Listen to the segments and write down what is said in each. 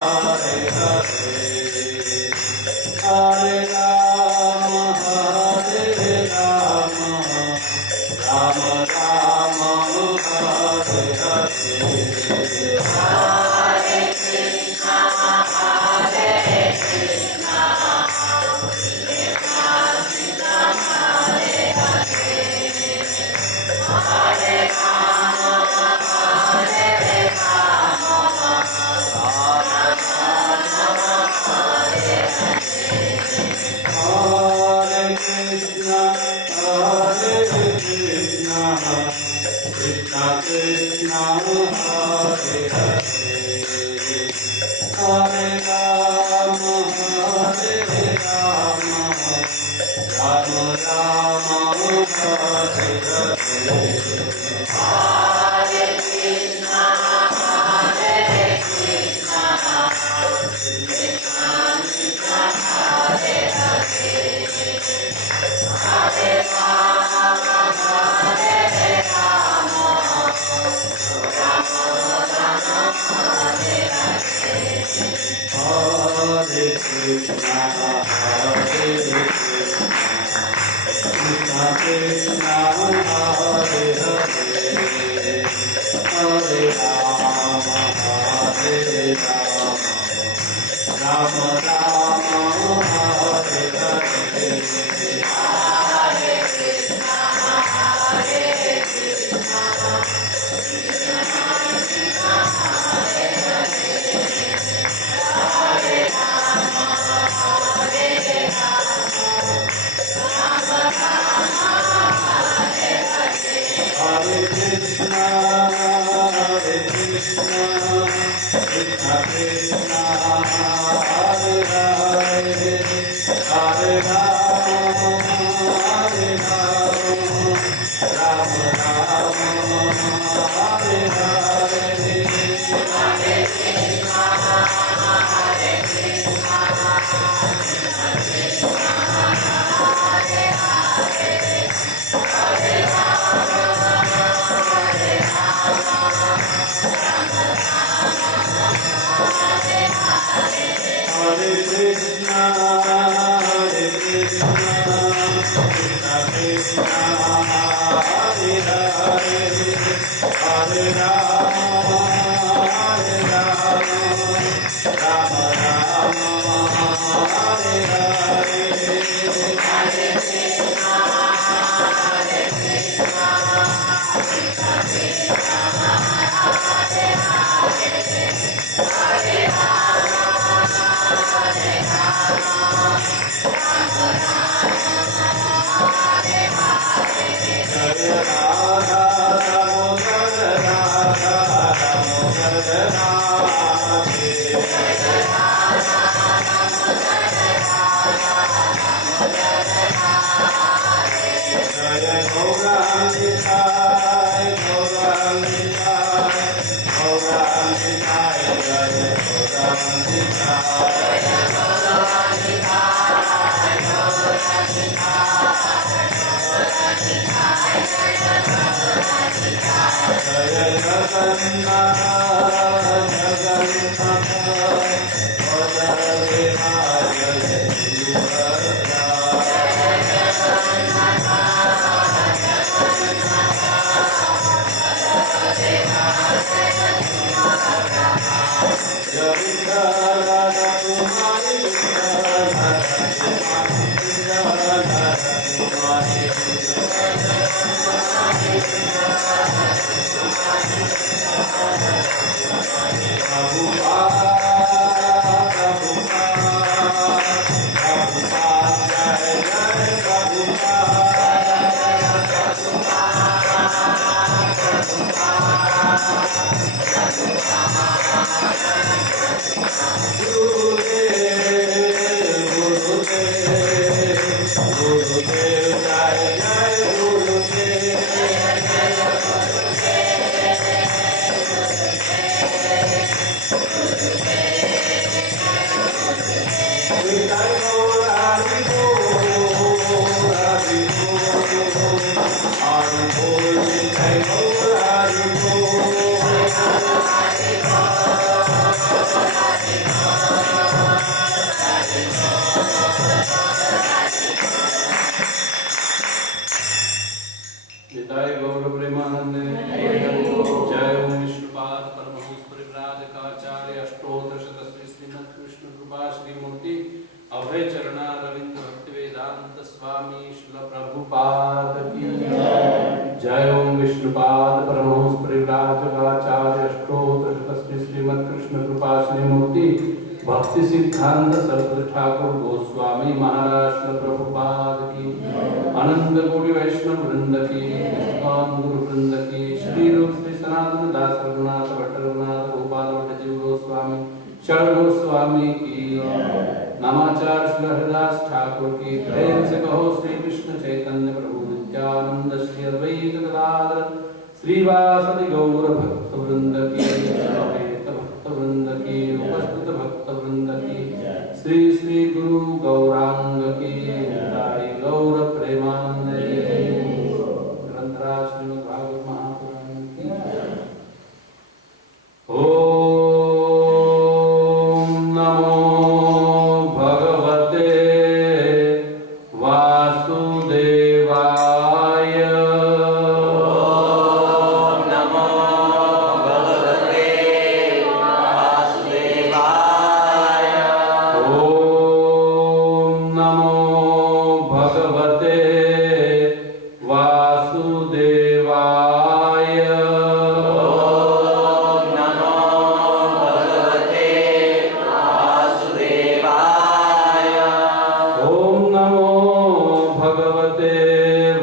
Hare अष्टोत्तरशत Shrimad Krishna कृपा श्रीमूर्ति अभय चरणा रविंद्र भक्ति वेदांत स्वामी श्रील प्रभुपाद की जय। ओम विष्णुपाद परमहंस परिव्राजकाचार्य अष्टोत्तरशत श्रीमद् कृष्ण कृपा श्रीमूर्ति भक्ति सिद्धांत सरस्वती ठाकुर गोस्वामी महाराज श्रील प्रभुपाद की अनंत कोटि वैष्णव वृंद की इस्कॉन गुरु वृंद की श्री रूप श्री सनातन दास रघुनाथ भट्ट रघुनाथ गोपाल भट्ट जीव गोस्वामी शरण गोस्वामी की नामाचार्य श्री हरिदास ठाकुर की प्रेम से कहो श्री कृष्ण चैतन्य प्रभु नित्यानंद श्री अद्वैत गदाधर श्रीवासदि गौर भक्त वृंद की समेत भक्त वृंद की उपस्थित भक्त वृंद की श्री श्री गुरु गौरांग की निताई गौर प्रेमानंद ग्रंथरा श्रीमद् भागवत महापुराण की। ओम नमो भगवते वासुदेवाय। ओम नमो भगवते वासुदेवाय। ओम नमो भगवते वासुदेवाय। ओम नमो भगवते वासुदेवाय। ओम नमो भगवते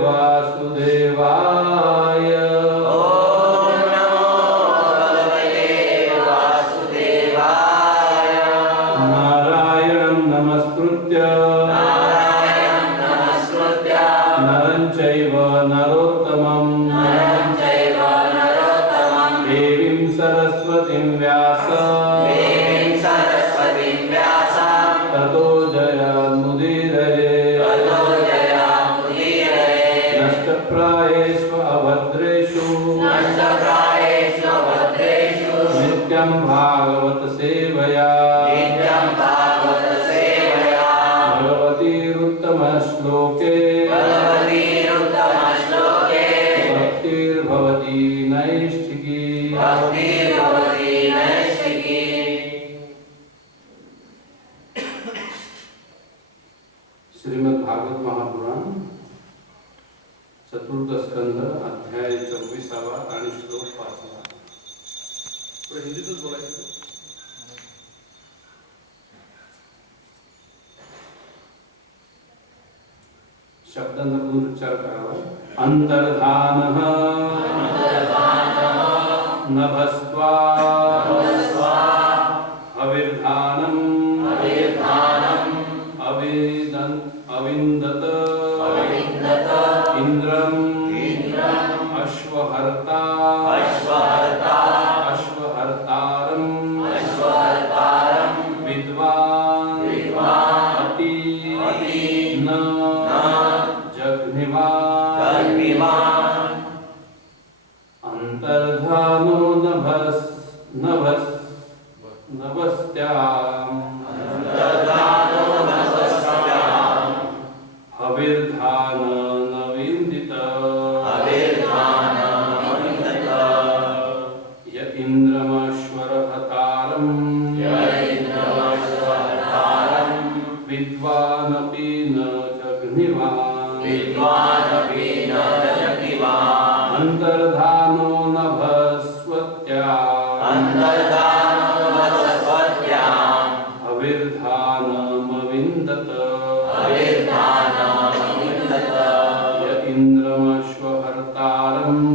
वासुदेवाय। ओम नमो भगवते वासुदेवाय। नारायणं नमस्कृत्य नारायणं नमस्कृत्य नरं चैव नरोत्तमं नरं चैव नरोत्तमं देवीं सरस्वतीं व्यास देवीं सरस्वतीं व्यासं ततो जयामुदीरये ततो जयामुदीरये। नष्टप्रायेषु अभद्रेषु नष्टप्रायेषु भद्रेषु नित्यं भागवत सेवया नित्यं भागवत सेवया भगवतीरुत्तमश्लोके भगवतीरुत्तमश्लोके भक्तिर्भवती नैष्ठिकी। भक्तिर्भवति नैष्ठिकी। श्रीमद् भागवत महापुराण चतुर्थ स्कंद अध्याय 24 आणि श्लोक 5. हिंदीतच बोलायचं. शब्दांचा पुनरुच्चार करावा. अंतर्धानः नभस्त्वा अविर्धानम् अविन्दत इंद्रम् अश्वहर्ता अश्वहर्तारम् विद्वान् अति न जघ्निवान् अंतर्धानो नभस्त्याम् हविर्धान नविन्दित य इन्द्रमश्वरहतारम् विद्वानपि न जघ्निवान् अंतर्धानो नभस्वत्याम् हविर्धानमविन्दत य इन्द्रमश्वहर्तारम्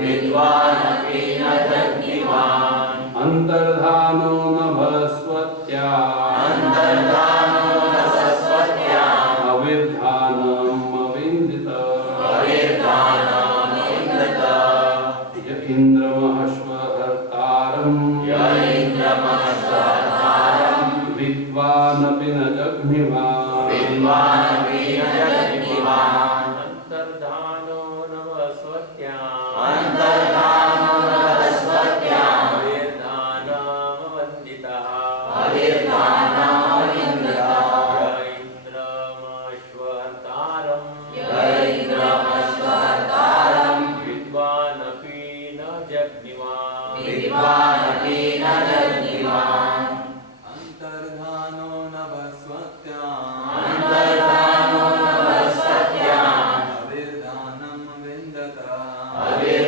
विद्वानपि न जघ्निवान् अंतर्धानो नभस्वत्याम् हविर्धानमविन्दत य इन्द्रमश्वहर्तारम् विद्वानपि न जघ्निवान् अंतर्धानो नमस्वत्याम् हविर्धानमवन्दितः इंद्रमश्वहर्तारम्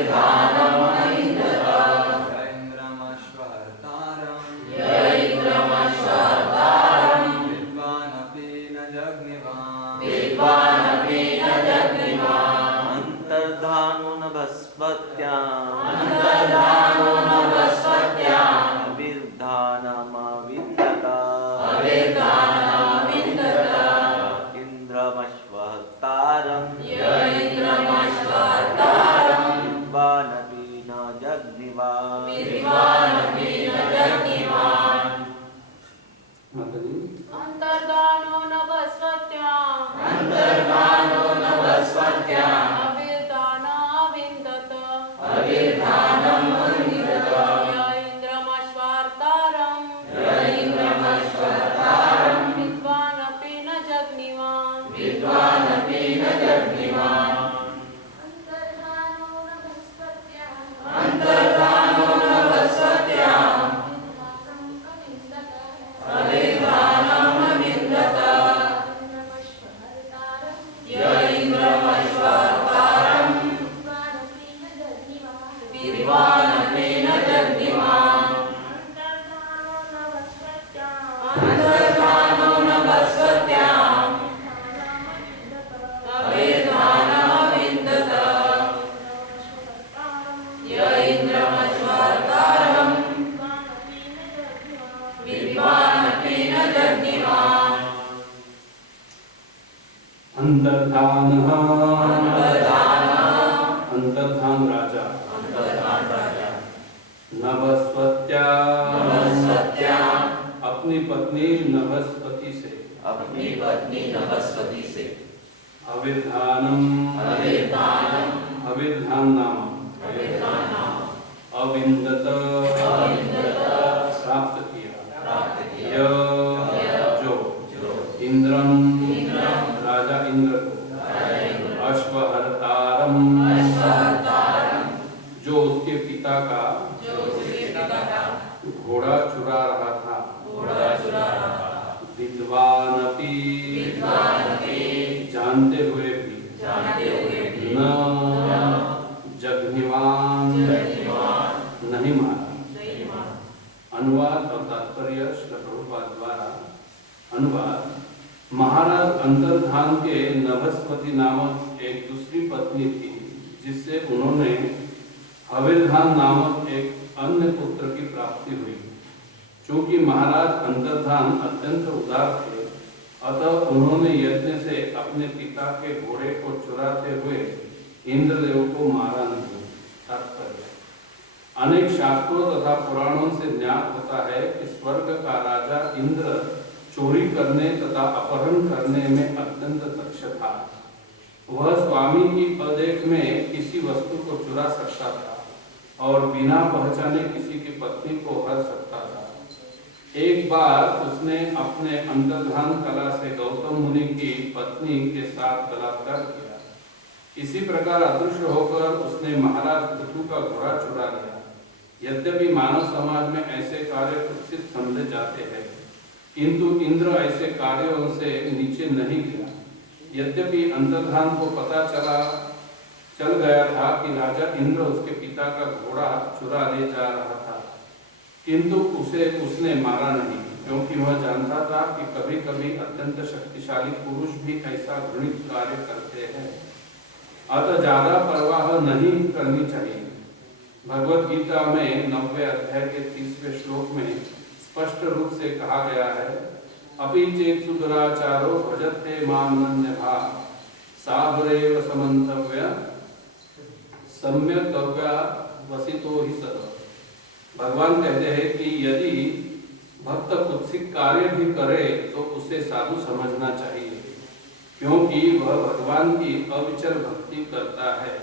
अविर्धानम् अविन्दत यैन्द्रमश्वहर्तारम् विद्वानपि न जग्निवान् विद्वानपि न जग्निवान् अन्तर्धानो नभस्पत्याम् अन्तर्धानो नभस्पत्याम् अविर्धानमविन्दत अविर्धानमविन्दत इन्द्रमश्वहर्तारम् यैन्द्रमश्वहर्तारम् विद्वानपि न जग्निवान् विद्वानपि न जग्निवान् माताजी अन्तर्धानो नभस्पत्याम् अन्तर्धानो नभस्पत्याम् अविर्धानमविन्दत अविर्धानम् अविन्दत यैन्द्रमश्वहर्तारम् यैन्द्रमश्वहर्तारम् विद्वानपि न जग्निवान् विद्वानपि न जग्निवान् अन्तर्धानो नभस्पत्याम् अन्तर्धानो नभस्पत्याम् अविर्धानम् अविन्दत यैन्द्रमश्वहर्तारम् विद्वानपि न जग्निवान् अन्तर्धानो नभस्पत्याम् अविर्धानमविन्दत यैन्द्रमश्वहर्तारम् विद्वानपि न जग्निवान् अंतर्धानः अंतर्धान राजा नभस्पत्याम् अपनी पत्नी नभस्पति से अपनी पत्नी नभस्पति से अविर्धानम अविर्धानम् अविर्धान नाम अविन्दत प्राप्त किया जो इंद्रम राजा इंद्र को अश्वहर्तारम जो उसके पिता का घोड़ा चुरा रहा था विद्वानपि जानते हुए भी न जग्निवान नहीं मारा। अनुवाद और तात्पर्य श्री प्रभुपाद द्वारा अनुवाद। महाराज अंतर्धान के नभस्पति नामक एक दूसरी पत्नी थी जिससे उन्होंने अविर्धान नामक एक अन्य पुत्र की प्राप्ति हुई। चूंकि महाराज अंतर्धान अत्यंत उदार थे अतः उन्होंने यज्ञ से अपने पिता के घोड़े को चुराते हुए इंद्रदेव को मारा नहीं। तात्पर्य अनेक शास्त्रों तथा पुराणों से ज्ञात होता है कि स्वर्ग का राजा इंद्र चोरी करने तथा अपहरण करने में अत्यंत दक्ष था। वह स्वामी की अदेख में किसी वस्तु को चुरा सकता था और बिना पहचाने किसी की पत्नी को हर सकता था। एक बार उसने अपने अंतर्धान कला से गौतम मुनि की पत्नी के साथ बलात्कार किया। इसी प्रकार अदृश्य होकर उसने महाराज पृथु का घोड़ा चुरा लिया। यद्यपि मानव समाज में ऐसे कार्य कुत्सित समझे जाते हैं किंतु इंद्र ऐसे कार्यों से नीचे नहीं गिरा। यद्यपि अंतर्धान को पता चल गया था कि राजा इंद्र उसके पिता का घोड़ा चुरा ले जा रहा था किंतु उसने मारा नहीं, क्योंकि वह जानता था कि कभी कभी अत्यंत शक्तिशाली पुरुष भी ऐसा घृणित कार्य करते हैं। अतः ज्यादा परवाह नहीं करनी चाहिए। भगवत गीता में 90वें अध्याय के 30वें श्लोक में स्पष्ट रूप से कहा गया है, अपि चेत् सुदुराचारो भजते माम नन्यथा साधुरेव समन्तव्य सम्यक्तव्या वसितो हि सत। भगवान कहते हैं कि यदि भक्त कुत्सित कार्य भी करे तो उसे साधु समझना चाहिए, क्योंकि वह भगवान की अविचल भक्ति करता है।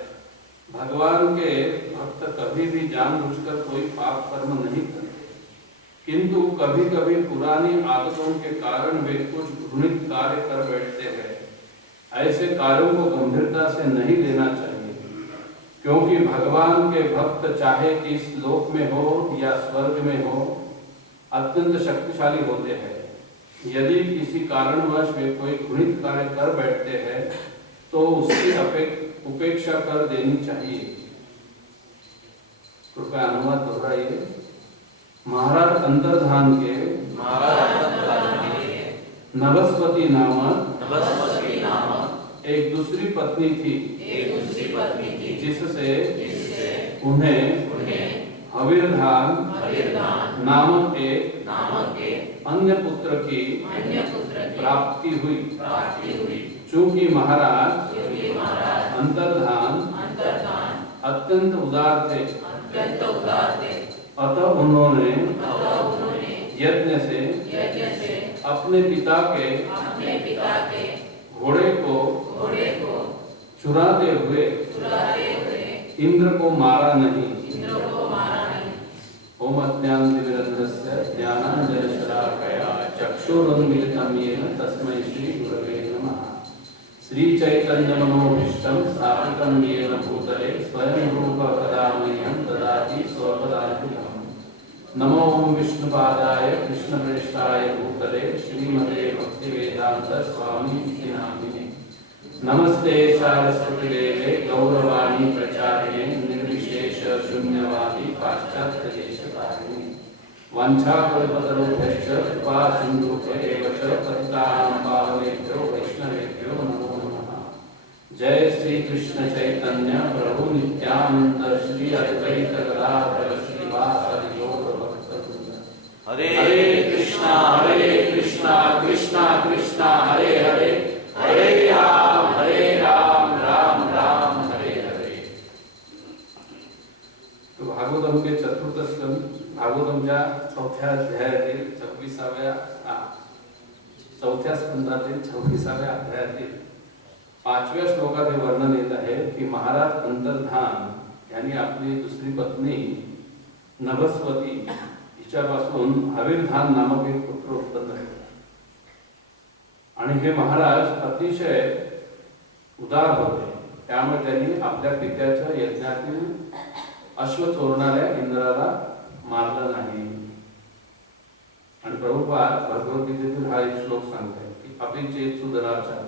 भगवान के भक्त कभी भी जानबूझकर कोई पाप कर्म नहीं करते, किंतु कभी कभी पुरानी आदतों के कारण वे कुछ घृणित कार्य कर बैठते हैं। ऐसे कार्यों को गंभीरता से नहीं लेना चाहिए, क्योंकि भगवान के भक्त चाहे इस लोक में हो या स्वर्ग में हो अत्यंत शक्तिशाली होते हैं। यदि किसी कारणवश वे कोई घृणित कार्य कर बैठते हैं तो उसकी उपेक्षा कर देनी चाहिए। कृपया अनुवाद दोहराइए। महाराज अंतर्धान के नभस्वती नामक एक दूसरी पत्नी थी, जिससे उन्हें हवीरधान नामक एक अन्य पुत्र की प्राप्ति हुई। चूंकि महाराज अंतर्धान अत्यंत उदार थे, अतः उन्होंने यज्ञ से अपने पिता के घोड़े को चुराते हुए इंद्र को मारा नहीं। ओम अज्ञानतिमिरन्धस्य ज्ञानाञ्जनशलाकया चक्षुरुन्मीलितं येन तस्मै श्रीगुरवे नमः। श्रीचैतन्यमनोभीष्टं स्थापितं येन भूतले स्वयं रूप कदा मह्यं ददाति स्वपदान्तिकम्। नमो ओम विष्णुपादाय कृष्णप्रेष्ठाय भूतले श्रीमते भक्तिवेदांत स्वामी इति नामिने। नमस्ते सारस्वती देवे गौरवाणी प्रचारिणे निर्विशेष शून्यवादी पाश्चात्य देशकारिणे। वाञ्छाकल्पतरुभ्यश्च कृपा सिन्धुभ्येव च पतितानां पावनेभ्यो वैष्णवेभ्यो नमो नमः। जय श्री कृष्ण चैतन्य प्रभु नित्यानंद श्री अद्वैत गदाधर श्रीवासादि गौर भक्तवृंद। हरे कृष्णा कृष्णा कृष्णा हरे हरे, हरे राम राम राम हरे हरे। तो भागवतम के चतुर्थ स्कंद भागवतमच्या चौथ्या अध्यायातील चौथ्या स्कंदातील 26व्या अध्यायातील 5व्या श्लोकात हे वर्णन येत आहे की महाराज अंतर्धान यांनी आपली दुसरी पत्नी नभस्वती हिच्यापासून हवीरधान नामक एक पुत्र उत्पन्न केला। आणि हे महाराज अतिशय उदार होते, त्यामुळे त्यांनी आपल्या पित्याच्या यज्ञातील अश्व चोरणाऱ्या इंद्राला मारलं नाही। आणि प्रभुपाद भगवद्गीतेतील हा एक श्लोक सांगतात की अपिचेत सुदराचार।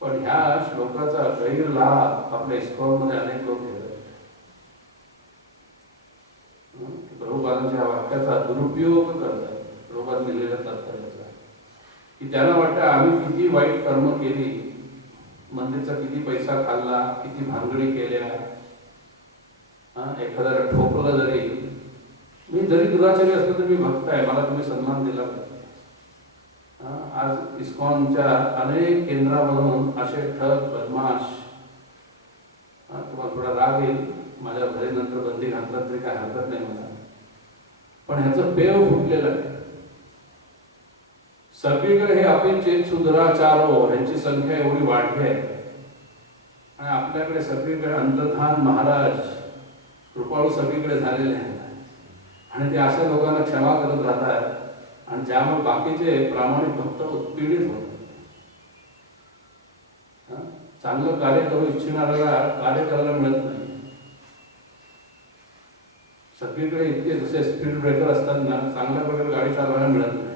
पण ह्या श्लोकाचा गैरलाभ आपल्या इस्कॉनमध्ये अनेक लोक घेतात। प्रभुपादांच्या ह्या वाक्याचा दुरुपयोग करतात प्रभुपाद लिहिलेल्या तात्पर्याचा, की त्यांना वाटतं आम्ही किती वाईट कर्म केली, मंदिरचा किती पैसा खाल्ला, किती भांगडी केल्या, एखाद्याला ठोकलं जरी, मी जरी दुराचारी असलो तरी मी भक्त आहे, मला तुम्ही सन्मान दिला पाहिजे। आज इस्कॉनच्या अनेक केंद्रामधून असे ठग बदमाश, तुम्हाला थोडा राग येईल, माझ्या घरी नंतर बंदी घातला तरी काय हरकत नाही मला, पण ह्याचं पेव फुटलेलं आहे। सगळीकडे हे अपिचेत सुदराचारो यांची संख्या एवढी वाढली आहे आणि आपल्याकडे सगळीकडे अंतर्धान महाराज कृपाळू सगळीकडे झालेले आहेत आणि ते अशा लोकांना क्षमा करत राहतात आणि ज्यामुळे बाकीचे प्रामाणिक भक्त उत्पीडित होतात। चांगलं कार्य करू इच्छिणाऱ्याला कार्य करायला मिळत नाही। सगळीकडे इतके जसे स्पीड ब्रेकर असतात ना, चांगल्या प्रकारे गाडी चालवायला मिळत नाही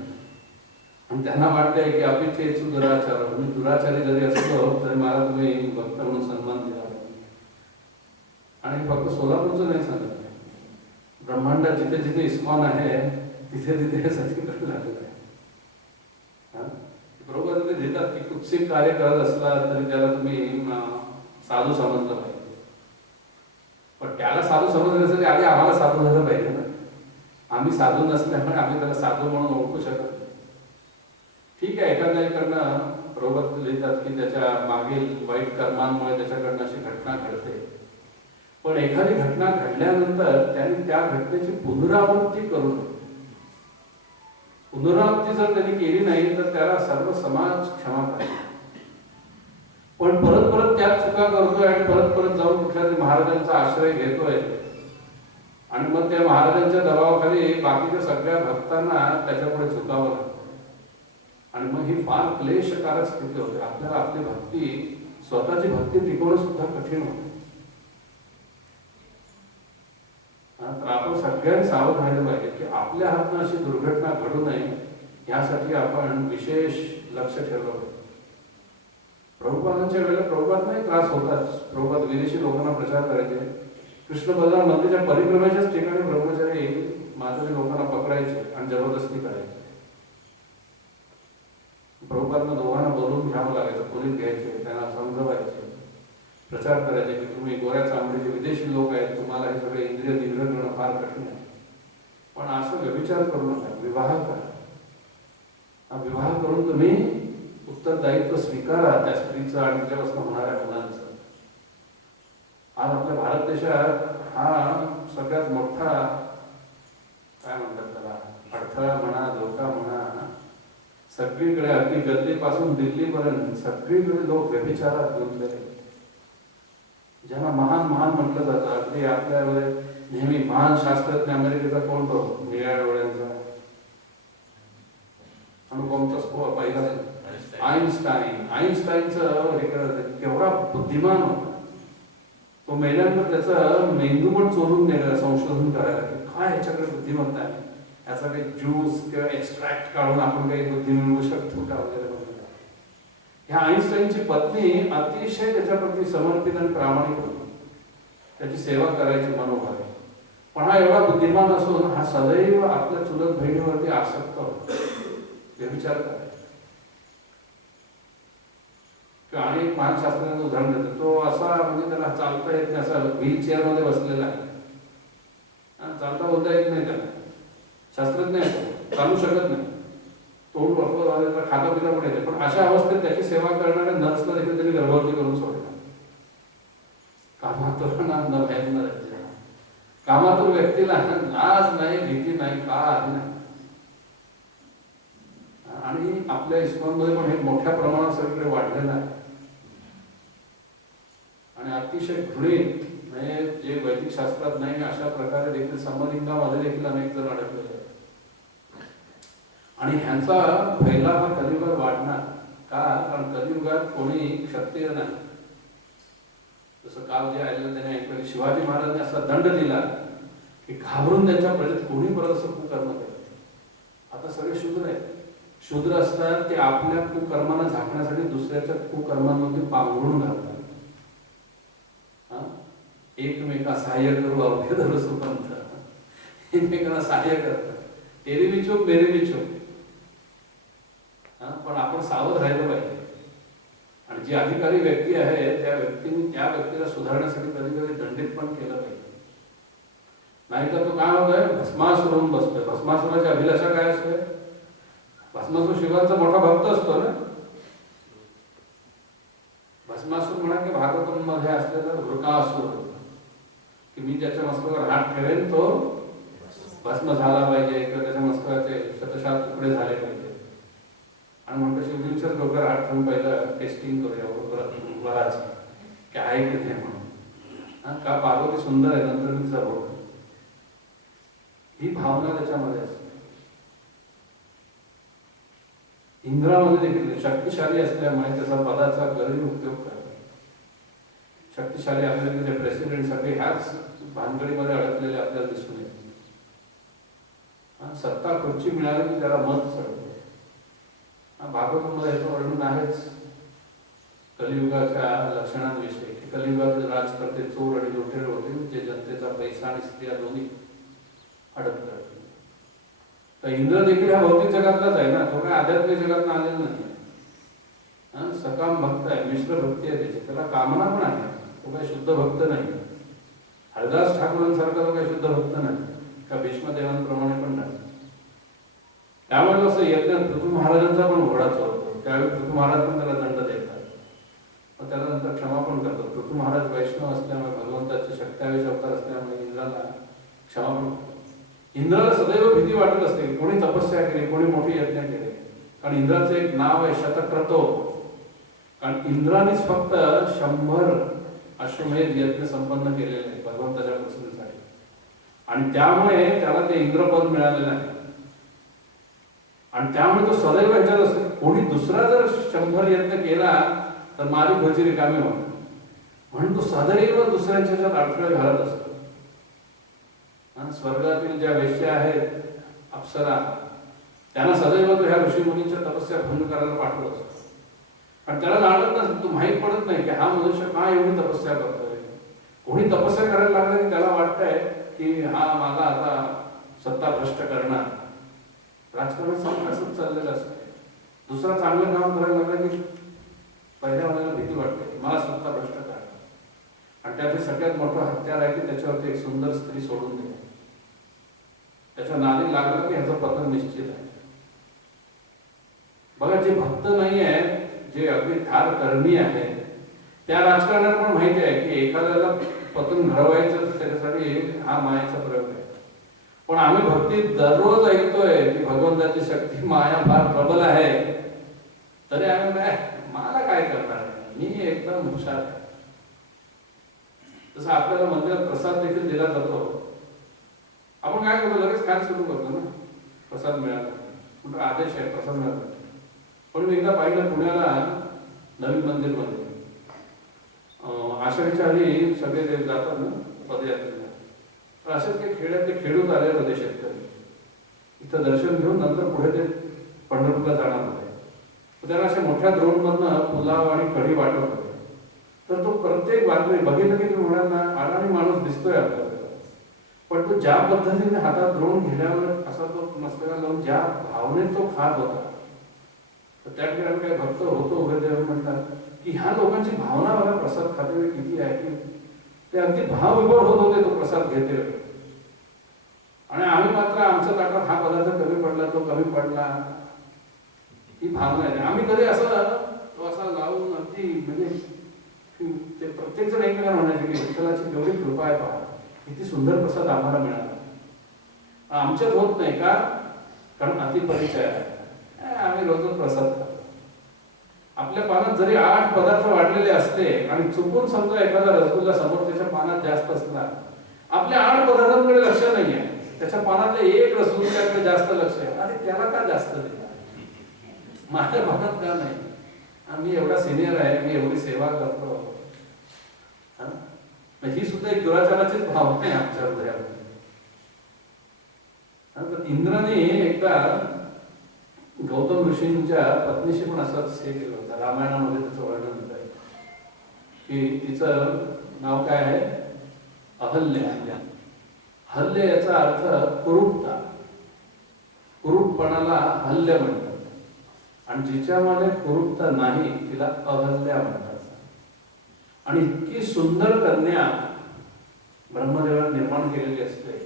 आणि त्यांना वाटतंय की अपिचेत सुदराचार, मी दुराचारी जरी असलो तरी मला तुम्ही भक्त म्हणून सन्मान दिला। आणि फक्त सोलापूरचं नाही सांगत, ब्रह्मांडात जिथे जिथे इस्कॉन आहे तिथे तिथे हे सगळीकडे लागत आहे। बरोबर ते देतात की कुत्सित कार्य करत असला तरी त्याला तुम्ही साधू समजलं पाहिजे, पण त्याला साधू समजण्यासाठी आधी आम्हाला साधू झालं पाहिजे ना। आम्ही साधू नसल्यामुळे आम्ही त्याला साधू म्हणून ओळखू शकत नाही। ठीक आहे, एखाद्याकडनं बरोबर लिहितात की त्याच्या मागील वाईट कर्मांमुळे त्याच्याकडनं अशी घटना घडते, पण एखादी घटना घडल्यानंतर त्यांनी त्या घटनेची पुनरावृत्ती करू नये। पुनरावृत्ती जर त्यांनी केली नाही तर त्याला सर्व समाज क्षमा करेल, पण परत परत त्याच चुका करतोय आणि परत परत जाऊन कुठल्या तरी महाराजांचा आश्रय घेतोय आणि मग त्या महाराजांच्या दबावाखाली बाकीच्या सगळ्या भक्तांना त्याच्यापुढे झुकावं लागतं आणि मग ही फार क्लेशकारक स्थिती होते। आपल्याला आपली भक्ती, स्वतःची भक्ती टिकवणं सुद्धा कठीण होतं। तर आपण सगळ्यांनी सावध राहिलं पाहिजे की आपल्या हातनं अशी दुर्घटना घडू नये, यासाठी आपण विशेष लक्ष ठेवलं पाहिजे। प्रभुपादांच्या वेळेला प्रभुपाद नाही त्रास होताच, प्रभुपाद विदेशी लोकांना प्रचार करायचे, कृष्ण बलराम नदीच्या परिक्रमेच्याच ठिकाणी ब्रह्मचारी माधवी लोकांना पकडायचे आणि जबरदस्ती करायचे. प्रभुपादांना दोघांना बोलून घ्यावं लागायचं, खोलीत घ्यायचे, त्यांना समजवायचे, प्रचार करायचे की तुम्ही गोऱ्या चांबडीचे विदेशी लोक आहेत, तुम्हाला हे सगळे इंद्रिय निग्रह करणं फार कठीण आहे. पण असं व्यभिचार करू नका, विवाह करा. विवाह करून तुम्ही उत्तरदायित्व स्वीकारा त्या स्त्रीचं आणि तिच्यापासून होणाऱ्या मुलांचं. आज आपल्या भारत देशात हा सगळ्यात मोठा काय म्हणतात त्याला अडथळा म्हणा, धोका म्हणा. सगळीकडे अगदी गल्लीपासून दिल्लीपर्यंत सगळीकडे लोक व्यभिचारात गुंतलेले. ज्यांना महान महान म्हटलं जातं, अगदी आपल्याकडे नेहमी महान शास्त्रज्ञ अमेरिकेचा कोण तो निळ्या डोळ्यांचा अणुबॉम्बचा स्फोट पहिला आईन्स्टाईनचं केवढा बुद्धिमान होता. तो मेल्यानंतर त्याचा मेंदू पण चोरून नेला संशोधन करायला की काय ह्याच्याकडे बुद्धिमत्ता आहे, याचा काही ज्यूस किंवा एक्स्ट्रॅक्ट काढून आपण काही बुद्धी मिळवू शकतो का वगैरे वगैरे. ह्या आईन्स्टाईनची पत्नी अतिशय त्याच्याप्रती समर्पित आणि प्रामाणिक होती, त्याची सेवा करायची मनोभावे. पण हा एवढा बुद्धिमान असून हा सदैव आपल्या चुलत बहिणीवरती आसक्त होता, व्यभिचार करायचा. आणि एक महान शास्त्रज्ञाचं उदाहरण देतो. तो असा म्हणजे त्याला चालता येत नाही, असा व्हील चेअर मध्ये बसलेला आहे, चालता बोलता येत नाही त्याला, शास्त्रज्ञ आहे, चालू शकत नाही, तोंड भरपूर खाता पिता पण येते. पण अशा अवस्थेत त्याची सेवा करणाऱ्या नर्सला देखील त्यांनी गर्भवती करून सोडला. कामातुरांना न भयंकर कामातून व्यक्तीला लाज नाही, भीती नाही, काही नाही. आणि आपल्या इस्कॉनमध्ये पण हे मोठ्या प्रमाणात सगळीकडे वाढलेलं आहे. आणि अतिशय घृणित म्हणजे जे वैदिक शास्त्रात नाही अशा प्रकारे देखील समलिंगामध्ये देखील अनेक जण अडकलेले आहेत. आणि ह्यांचा पहिला हा कलियुगात वाढणार का? कारण कलियुगात कोणी क्षत्रिय नाही. जसं काल जे आलेलं त्याने ऐकलं की शिवाजी महाराजांनी असा दंड दिला की घाबरून त्यांच्या प्रजेत कोणी परत असं कुकर्म केलं. आता सगळे शूद्र आहेत. शूद्र असतात ते आपल्या कुकर्मांना झाकण्यासाठी दुसऱ्याच्या कुकर्मांमध्ये पांघरून घालतात. एकमेका सहाय्य करू अवघे धरू सुपंथ, एकमेकांना सहाय्य करतात. तेरी भी चूक मेरी भी चूक. पण आपण सावध राहिलं पाहिजे. आणि जी अधिकारी व्यक्ती आहे त्या व्यक्तीने त्या व्यक्तीला सुधारण्यासाठी कधी कधी दंडित पण केलं पाहिजे. नाहीतर तो काय होतोय, भस्मासुर होऊन बसतोय. भस्मासुराची अभिलाषा काय असते? भस्मासुर शिवाचा मोठा भक्त असतो ना. भस्मासुर म्हणा की भागवतांमध्ये असलेला वृकासुर की मी ज्याच्या मस्तकावर हात ठेवेन तो भस्म झाला पाहिजे किंवा त्याच्या मस्तकाचे शतशात तुकडे झाले पाहिजे. आणि म्हणतो शिवजींच्याच डोक्यावर हात ठेवून पहिलं टेस्टिंग करूया वराची की आहे की नाही म्हणून. का पार्वती सुंदर आहे नंतर मी तिचा भोग. ही भावना त्याच्यामध्ये असते. इंद्रामध्ये देखील शक्तिशाली असल्यामुळे त्याचा पदाचा गैर उपयोग करतात. शक्तिशाली अमेरिकेचे प्रेसिडेंट सगळे ह्याच भानगडीमध्ये अडकलेले आपल्याला दिसून येते. सत्ता खुर्ची मिळाली की त्याला मत चढते. भागवतामध्ये याचं वर्णन आहेच कलियुगाच्या लक्षणांविषयी की कलियुगाचे राजकर्ते चोर आणि लुटेर होते जे जनतेचा पैसा आणि स्त्रिया दोन्ही अडक करतील. तर इंद्र देखील हा भौतिक जगातलाच आहे ना, तो काय आध्यात्मिक जगात आलेला नाही. सकाम भक्त आहे, मिश्र भक्ती आहे त्याची, त्याला कामना पण आहे. तो काही शुद्ध भक्त नाही. हरदास ठाकूरांसारखा तो काही शुद्ध भक्त नाही का भीष्मदेवांप्रमाणे पण नाही. त्यामुळे असं यज्ञात पृथ्वी महाराजांचा पण घोडा चोरतो. त्यावेळी पृथ्वी महाराज पण त्याला दंड देतात, मग त्याला नंतर क्षमा पण करतो. पृथ्वी महाराज वैष्णव असल्यामुळे भगवंताचे 27 अवतार असल्यामुळे इंद्राला क्षमा पण करतो. इंद्राला सदैव भीती वाटत असते की कोणी तपस्या केली, कोणी मोठी यज्ञ केले. कारण इंद्राचं एक नाव आहे शतक्रतो. कारण इंद्रानेच फक्त 100 अश्वमेध यज्ञ संपन्न केलेले आहे भगवंताच्या प्रसिद्धीसाठी. आणि त्यामुळे त्याला ते इंद्रपद मिळालेलं आहे. आणि त्यामुळे तो सदैव ह्याच्यात असतो की कोणी दुसरा जर 100 यज्ञ केला तर माझी भजी रिकामी होणार. म्हणून तो सदैव दुसऱ्यांच्या ह्याच्यात अडथळे घालत असतो. स्वर्गातील ज्या वेश्या आहेत अप्सरा त्यांना सदैव तो ह्या ऋषी मुनींच्या तपस्या भंग करायला पाठवत असतो. आणि त्याला जाणत नसतं, तो माहीत पडत नाही की हा मनुष्य का एवढी तपस्या करतोय, कोणी तपस्या करायला लागलं की त्याला वाटतंय की हा माझा आता सत्ता भ्रष्ट करणार. राजकारणात सगळं असंच चाललेलं असतं. दुसरा चांगलं काम करायला लागलं की पहिल्या वेळेला भीती वाटते की मला सत्ता भ्रष्ट करणार. आणि त्याचे सगळ्यात मोठं हत्यार आहे की त्याच्यावरती एक सुंदर स्त्री सोडून देणे. त्याच्या नादी लागलं की ह्याचं पतन निश्चित आहे. बघा, जे भक्त नाही आहे, जे अगदी ठार कर्मी आहे, त्या राजकारणात पण माहिती आहे की एखाद्याला पतन घडवायचं तर त्याच्यासाठी हा मायाचा प्रयोग आहे. पण आम्ही भक्तीत दररोज ऐकतोय की भगवंताची शक्ती माया फार प्रबल आहे, तरी आम्ही काय मला काय करणार आहे, मी एकदम हुशार आहे. तसं आपल्याला मंदिरात प्रसाद देखील दिला जातो. आपण काय करतो, लगेच खायला सुरू करतो ना. प्रसाद मिळाला कुठं आदेश आहे, प्रसाद मिळाला. पण मी एकदा पाहिलं पुण्याला नवीन मंदिरमध्ये आषाढीच्या आधी सगळे ते जातात ना पदयात्रेला. तर असेच काही खेड्यातले खेडूत आले होते शेतकरी. इथं दर्शन घेऊन नंतर पुढे ते पंढरपूरला जाणार होते. तर त्यांना अशा मोठ्या द्रोणमधनं पुलाव आणि कढी वाटत होते. तर तो प्रत्येक बातमी बघितलं की तुम्ही म्हणाल ना, अडाणी माणूस दिसतोय आपल्याला, पण तो ज्या पद्धतीने हातात द्रोण घेण्यावर असा तो मस्तका लावून ज्या भावनेत तो खात होता, तर त्या ठिकाणी काही भक्त होतो उभे तेव्हा म्हणतात की ह्या लोकांची भावना बघा प्रसाद खाते वेळी किती आहे, की ते अगदी भावविभोर होत होते तो प्रसाद घेते वेळी. आणि आम्ही मात्र आमच्या ताटात हा पदार्थ कमी पडला, तो कमी पडला, ही भावना आहे. आम्ही कधी असं तो असा लावून अगदी म्हणजे ते प्रत्येक जण एकमेकांना म्हणायचे की विठ्ठलाची केवढी कृपा आहे, पहा किती सुंदर प्रसाद आम्हाला मिळाला. आमच्यात होत नाही का, कारण अतिपरिचय आहे. आम्ही रोजच प्रसाद खातो. आपल्या पानात जरी 8 पदार्थ वाढलेले असते आणि चुकून समजा एखादा रसगुल्ला समोर त्याच्या पानात जास्त असला, आपल्या 8 पदार्थांकडे लक्ष नाही आहे, त्याच्या पानातले 1 रसगुल्ल्याकडे जास्त लक्ष आहे. अरे त्याला का जास्त दिला, माझ्या पानात का नाही, मी एवढा सिनियर आहे, मी एवढी सेवा करतो. ही सुद्धा एक दुराचाराचीच भावना आहे आमच्या हृदयामध्ये. तर इंद्राने एकदा गौतम ऋषींच्या पत्नीशी पण असंच हे केलं होतं. रामायणामध्ये त्याचं वर्णन होत आहे की तिचं नाव काय आहे, अहल्या. हल्ले याचा अर्थ कुरूपता. कुरूपपणाला हल्ले म्हणतात. आणि जिच्यामध्ये कुरूपता नाही तिला अहल्या म्हणतात. आणि इतकी सुंदर कन्या ब्रह्मदेवाने निर्माण केलेली असते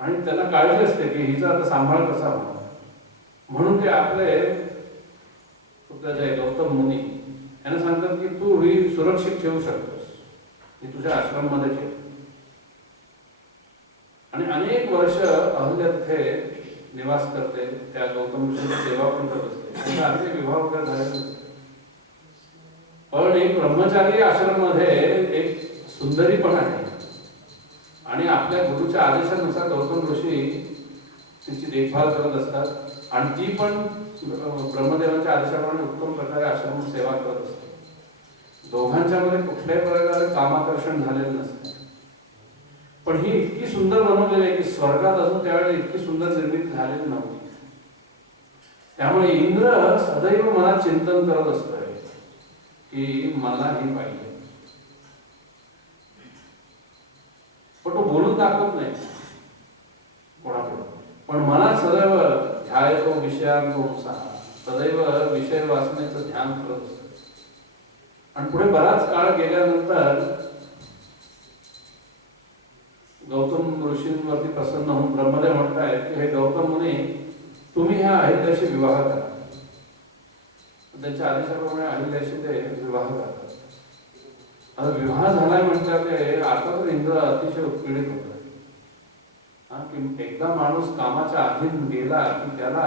आणि त्याला काळजी असते की हिचा आता सांभाळ कसा व्हावा. म्हणून ते आपले गौतम मुनी यांना सांगतात की तू ही सुरक्षित ठेवू शकतोस, ही तुझ्या आश्रम मध्ये ठेव. आणि अनेक वर्ष अहल्या तिथे निवास करते, त्या गौतम ऋषींची सेवा पण करत असते. त्यांचा अनेक विवाह वगैरे झाले नसते. पण एक ब्रह्मचारी आश्रम मध्ये एक सुंदरी पण आहे आणि आपल्या गुरुच्या आदेशानुसार गौतम ऋषी तिची देखभाल करत असतात आणि ती पण ब्रह्मदेवाच्या आदेशाप्रमाणे उत्तम प्रकारे आश्रम सेवा करत असते. दोघांच्या मध्ये कुठल्याही प्रकारे कामाकर्षण झालेलं नसते. पण ही इतकी सुंदर बनवलेली आहे की स्वर्गात अजून त्यावेळेला इतकी सुंदर निर्मिती झालेली नव्हती. त्यामुळे इंद्र सदैव मनात चिंतन करत असतोय की मला ही पाहिजे. पण तो बोलून दाखवत नाही कोणाकडे, पण मनात सदैव ध्यायतो विषयांचा, सदैव विषय वाचण्याचं ध्यान करत असतो. आणि पुढे बराच काळ गेल्यानंतर गौतम ऋषींवरती प्रसन्न होऊन ब्रह्मदेव म्हणतायत की हे गौतम मुनी, तुम्ही ह्या अहिल्याशी विवाह करा. त्यांच्या आदेशाप्रमाणे अहिल्याशी ते विवाह करतात. आता विवाह झालाय म्हटल्यावर ते आता तर इंद्र अतिशय उत्पीडित होत की एकदा माणूस कामाच्या अधीन गेला की त्याला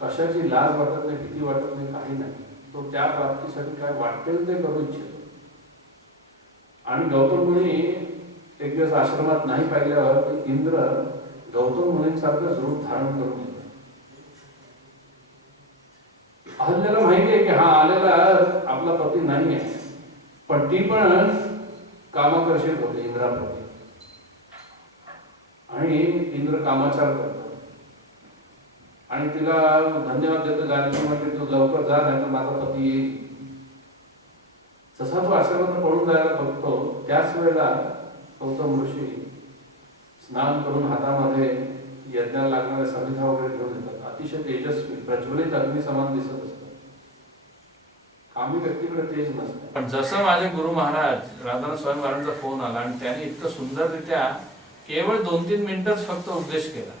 कशाची लाज वाटत नाही, भीती वाटत नाही, काही नाही. तो त्या प्राप्तीसाठी काय वाटेल ते करू इच्छितो. आणि गौतम मुनी एक दिवस आश्रमात नाही पाहिल्यावर इंद्र गौतम मुनींसारखं रूप धारण करून येतो. अहल्याला माहिती आहे की हा आलेला आपला पती नाही आहे, पण ती पण कामाकर्षित होते इंद्राप्रती आणि इंद्र कामाचार करतो आणि तिला धन्यवाद देतो. गायत्री म्हणते तू लवकर जा, नाही तर माझा पती येईल. जसा तो आश्रमात पळून जायला बघतो त्याच वेळेला गौतम ऋषी स्नान करून हातामध्ये यज्ञाला लागणाऱ्या समिधा वगैरे घेऊन येतात. अतिशय तेजस्वी प्रज्वलित अग्नी समान दिसत असतात. कामी व्यक्तीकडे तेज नसतं. पण जसं माझे गुरु महाराज राधानाथ स्वामी महाराजांचा फोन आला आणि त्यांनी इतकं सुंदररित्या केवळ 2-3 मिनिटच फक्त उपदेश केला,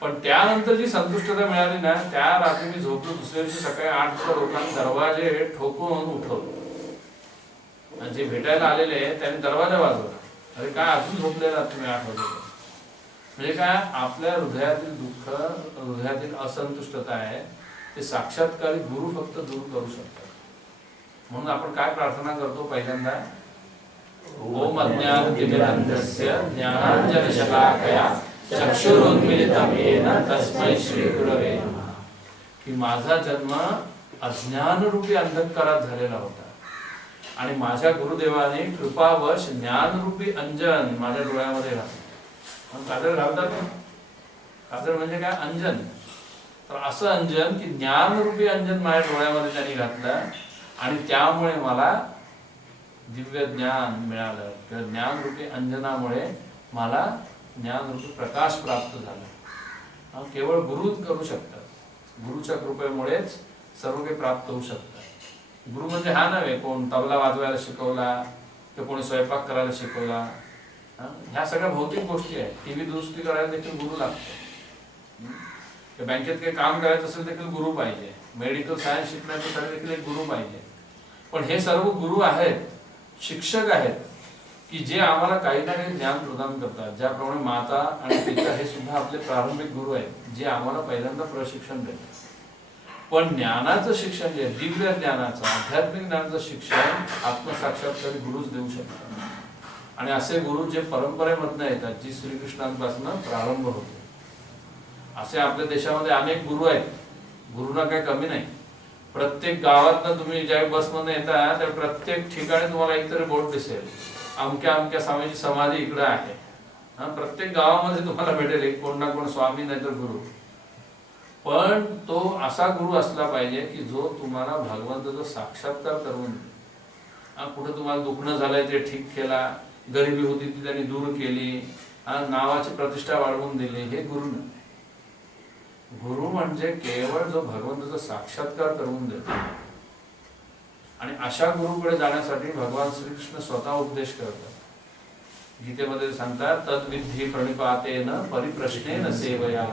पण त्यानंतर जी संतुष्टता मिळाली ना, त्या रात्री मी झोपलो. दुसऱ्या दिवशी सकाळी 8 वाजता लोकांनी दरवाजे ठोकून उठवले. जे भेटायला आलेले त्यांनी दरवाजा वाजवला. अरे काय अजून झोपलेला तुम्ही 8 वाजता? म्हणजे काय, आपल्या हृदयातील दुःख, हृदयातील असंतुष्टता आहे ते साक्षात्कारी गुरु फक्त दूर करू शकतात. म्हणून आपण काय प्रार्थना करतो पहिल्यांदा, ओम अज्ञानतिमिरान्धस्य ज्ञानाञ्जनशलाकया चक्षुरुन्मीलितं येन तस्मै श्री गुरवे नमः. की माझा जन्म अज्ञानरूपी अंधकारात झालेला होता आणि माझ्या गुरुदेवाने कृपावश ज्ञानरूपी अंजन माझ्या डोळ्यामध्ये घातलं. काजळ घालतात, काजळ म्हणजे काय, अंजन. तर असं अंजन की ज्ञानरूपी अंजन माझ्या डोळ्यामध्ये त्यांनी घातलं आणि त्यामुळे मला दिव्य ज्ञान मिळालं. किंवा ज्ञानरूपी अंजनामुळे मला ज्ञानरूपी प्रकाश प्राप्त झाला. केवळ गुरु करू शकतात. गुरुच्या कृपेमुळेच सर्व काही प्राप्त होऊ शकतं. गुरु म्हणजे हा नव्हे कोण तबला वाजवायला शिकवला किंवा कोणी स्वयंपाक करायला शिकवला. ह्या सगळ्या भौतिक गोष्टी आहेत. टीव्ही दुरुस्ती करायला देखील गुरु लागतो. बँकेत काही काम करायचं असेल देखील गुरु पाहिजे. मेडिकल सायन्स शिकण्यासाठी देखील एक गुरु पाहिजे. पण हे सर्व गुरु आहेत, शिक्षक आहेत की जे आम्हाला काही ना काही ज्ञान प्रदान करतात. ज्याप्रमाणे माता आणि पिता हे सुद्धा आपले प्रारंभिक गुरु आहेत जे आम्हाला पहिल्यांदा प्रशिक्षण देतात. पण ज्ञानाचं शिक्षण जे दिव्य ज्ञानाचं, आध्यात्मिक ज्ञानाचं शिक्षण आत्मसाक्षात्कारी गुरुच देऊ शकतात. आणि असे गुरु जे परंपरेमधनं येतात, जी श्रीकृष्णांपासून प्रारंभ होतो. असे आपल्या देशामध्ये अनेक गुरु आहेत. गुरुना काही कमी नाही. प्रत्येक गावातनं तुम्ही ज्या बसमधून येता त्या प्रत्येक ठिकाणी तुम्हाला एकतरी बोर्ड दिसेल, अमक्या अमक्या स्वामीची समाधी इकडे आहे. प्रत्येक गावामध्ये तुम्हाला भेटेल कोण ना कोण स्वामी नाही तर गुरु. पण तो असा गुरु असला पाहिजे की जो तुम्हाला भगवंताचा साक्षात्कार करून, कुठे तुम्हाला दुखणं झालंय ते ठीक केला, गरिबी होती ती त्यांनी दूर केली, नावाची प्रतिष्ठा वाढवून दिली, हे गुरु नाही. गुरु म्हणजे केवळ जो भगवंताचा साक्षात्कार करून देतो. आणि अशा गुरुकडे जाण्यासाठी भगवान श्रीकृष्ण स्वतः उपदेश करतात. गीतेमध्ये सांगतात, तद्विधी प्रणिपातेन परिप्रश्नेन सेवया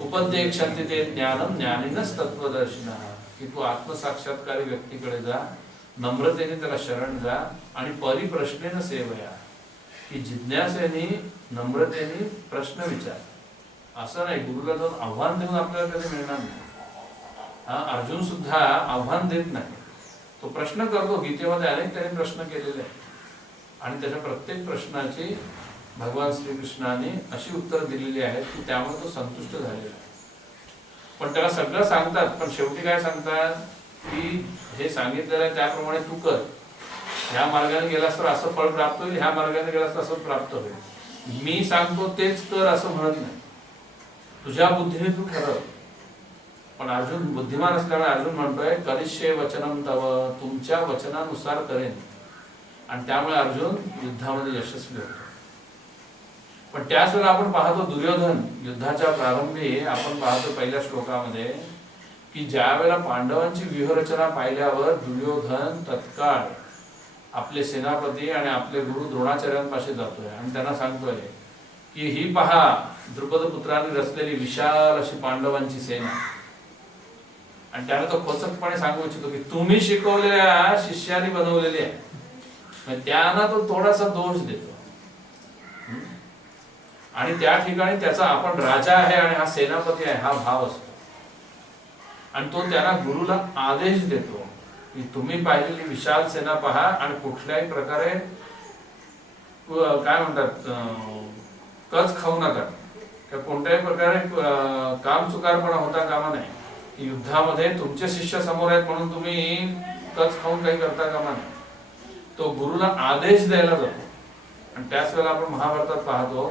उपदेक्षन्ति ते ज्ञानम ज्ञानिनस् तत्वदर्शिनः. की तू आत्मसाक्षात्कारी व्यक्तीकडे जा, नम्रतेने त्याला शरण जा आणि परिप्रश्नेन सेवया, की जिज्ञासेने नम्रतेने प्रश्न विचार. असं नाही गुरुला जाऊन आव्हान देऊन आपल्याला कधी मिळणार नाही. अर्जुन सुद्धा आव्हान देत नाही, तो प्रश्न करतो. गीतेमध्ये अनेक त्याने प्रश्न केलेले आहेत आणि त्याच्या प्रत्येक प्रश्नाची भगवान श्रीकृष्णाने अशी उत्तर दिलेली आहेत की त्यामुळे तो संतुष्ट झालेला आहे. पण त्याला सगळं सांगतात, पण शेवटी काय सांगतात की हे सांगितलेलं आहे त्याप्रमाणे तू कर. ह्या मार्गाने गेलास तर असं फळ प्राप्त होईल, ह्या मार्गाने गेलास तर असं प्राप्त होईल. मी सांगतो तेच कर असं म्हणत नाही, तुझ्या बुद्धीने तू ठरव. पण अर्जुन बुद्धिमान असल्यामुळे अर्जुन म्हणतोय करिष्ये वचनम तव, तुमच्या वचनानुसार करेन. आणि त्यामुळे अर्जुन युद्धामध्ये यशस्वी होतो. पण त्याच वेळेला आपण पाहतो दुर्योधन युद्धाच्या प्रारंभी आपण पाहतो पहिल्या श्लोकामध्ये की ज्या वेळेला पांडवांची व्यूहरचना पाहिल्यावर दुर्योधन तत्काळ आपले सेनापती आणि आपले गुरु द्रोणाचार्यांपाशी जातोय आणि त्यांना सांगतोय की ही पहा द्रुपद पुत्रांनी रचलेली विशाल अशी पांडवांची सेना. आणि त्याला तो खोचकपणे सांगू इच्छितो की तुम्ही शिकवलेल्या शिष्याने बनवलेली आहे. त्यांना तो थोडासा दोष देतो आणि त्या ठिकाणी त्याचा आपण राजा आहे आणि हा सेनापती आहे हा भाव असतो. आणि तो त्याला गुरुला आदेश देतो की तुम्ही पाहिलेली विशाल सेना पहा आणि कुठल्याही प्रकारे काय म्हणतात कच खाऊ नका, कोणत्याही प्रकारे काम चुकारपणा होता कामा नाही. की युद्धामध्ये तुमचे शिष्य समोर आहेत म्हणून तुम्ही कच खाऊन काही करता कामा नाही. तो गुरुला आदेश द्यायला जातो. आणि त्याच वेळेला आपण महाभारतात पाहतो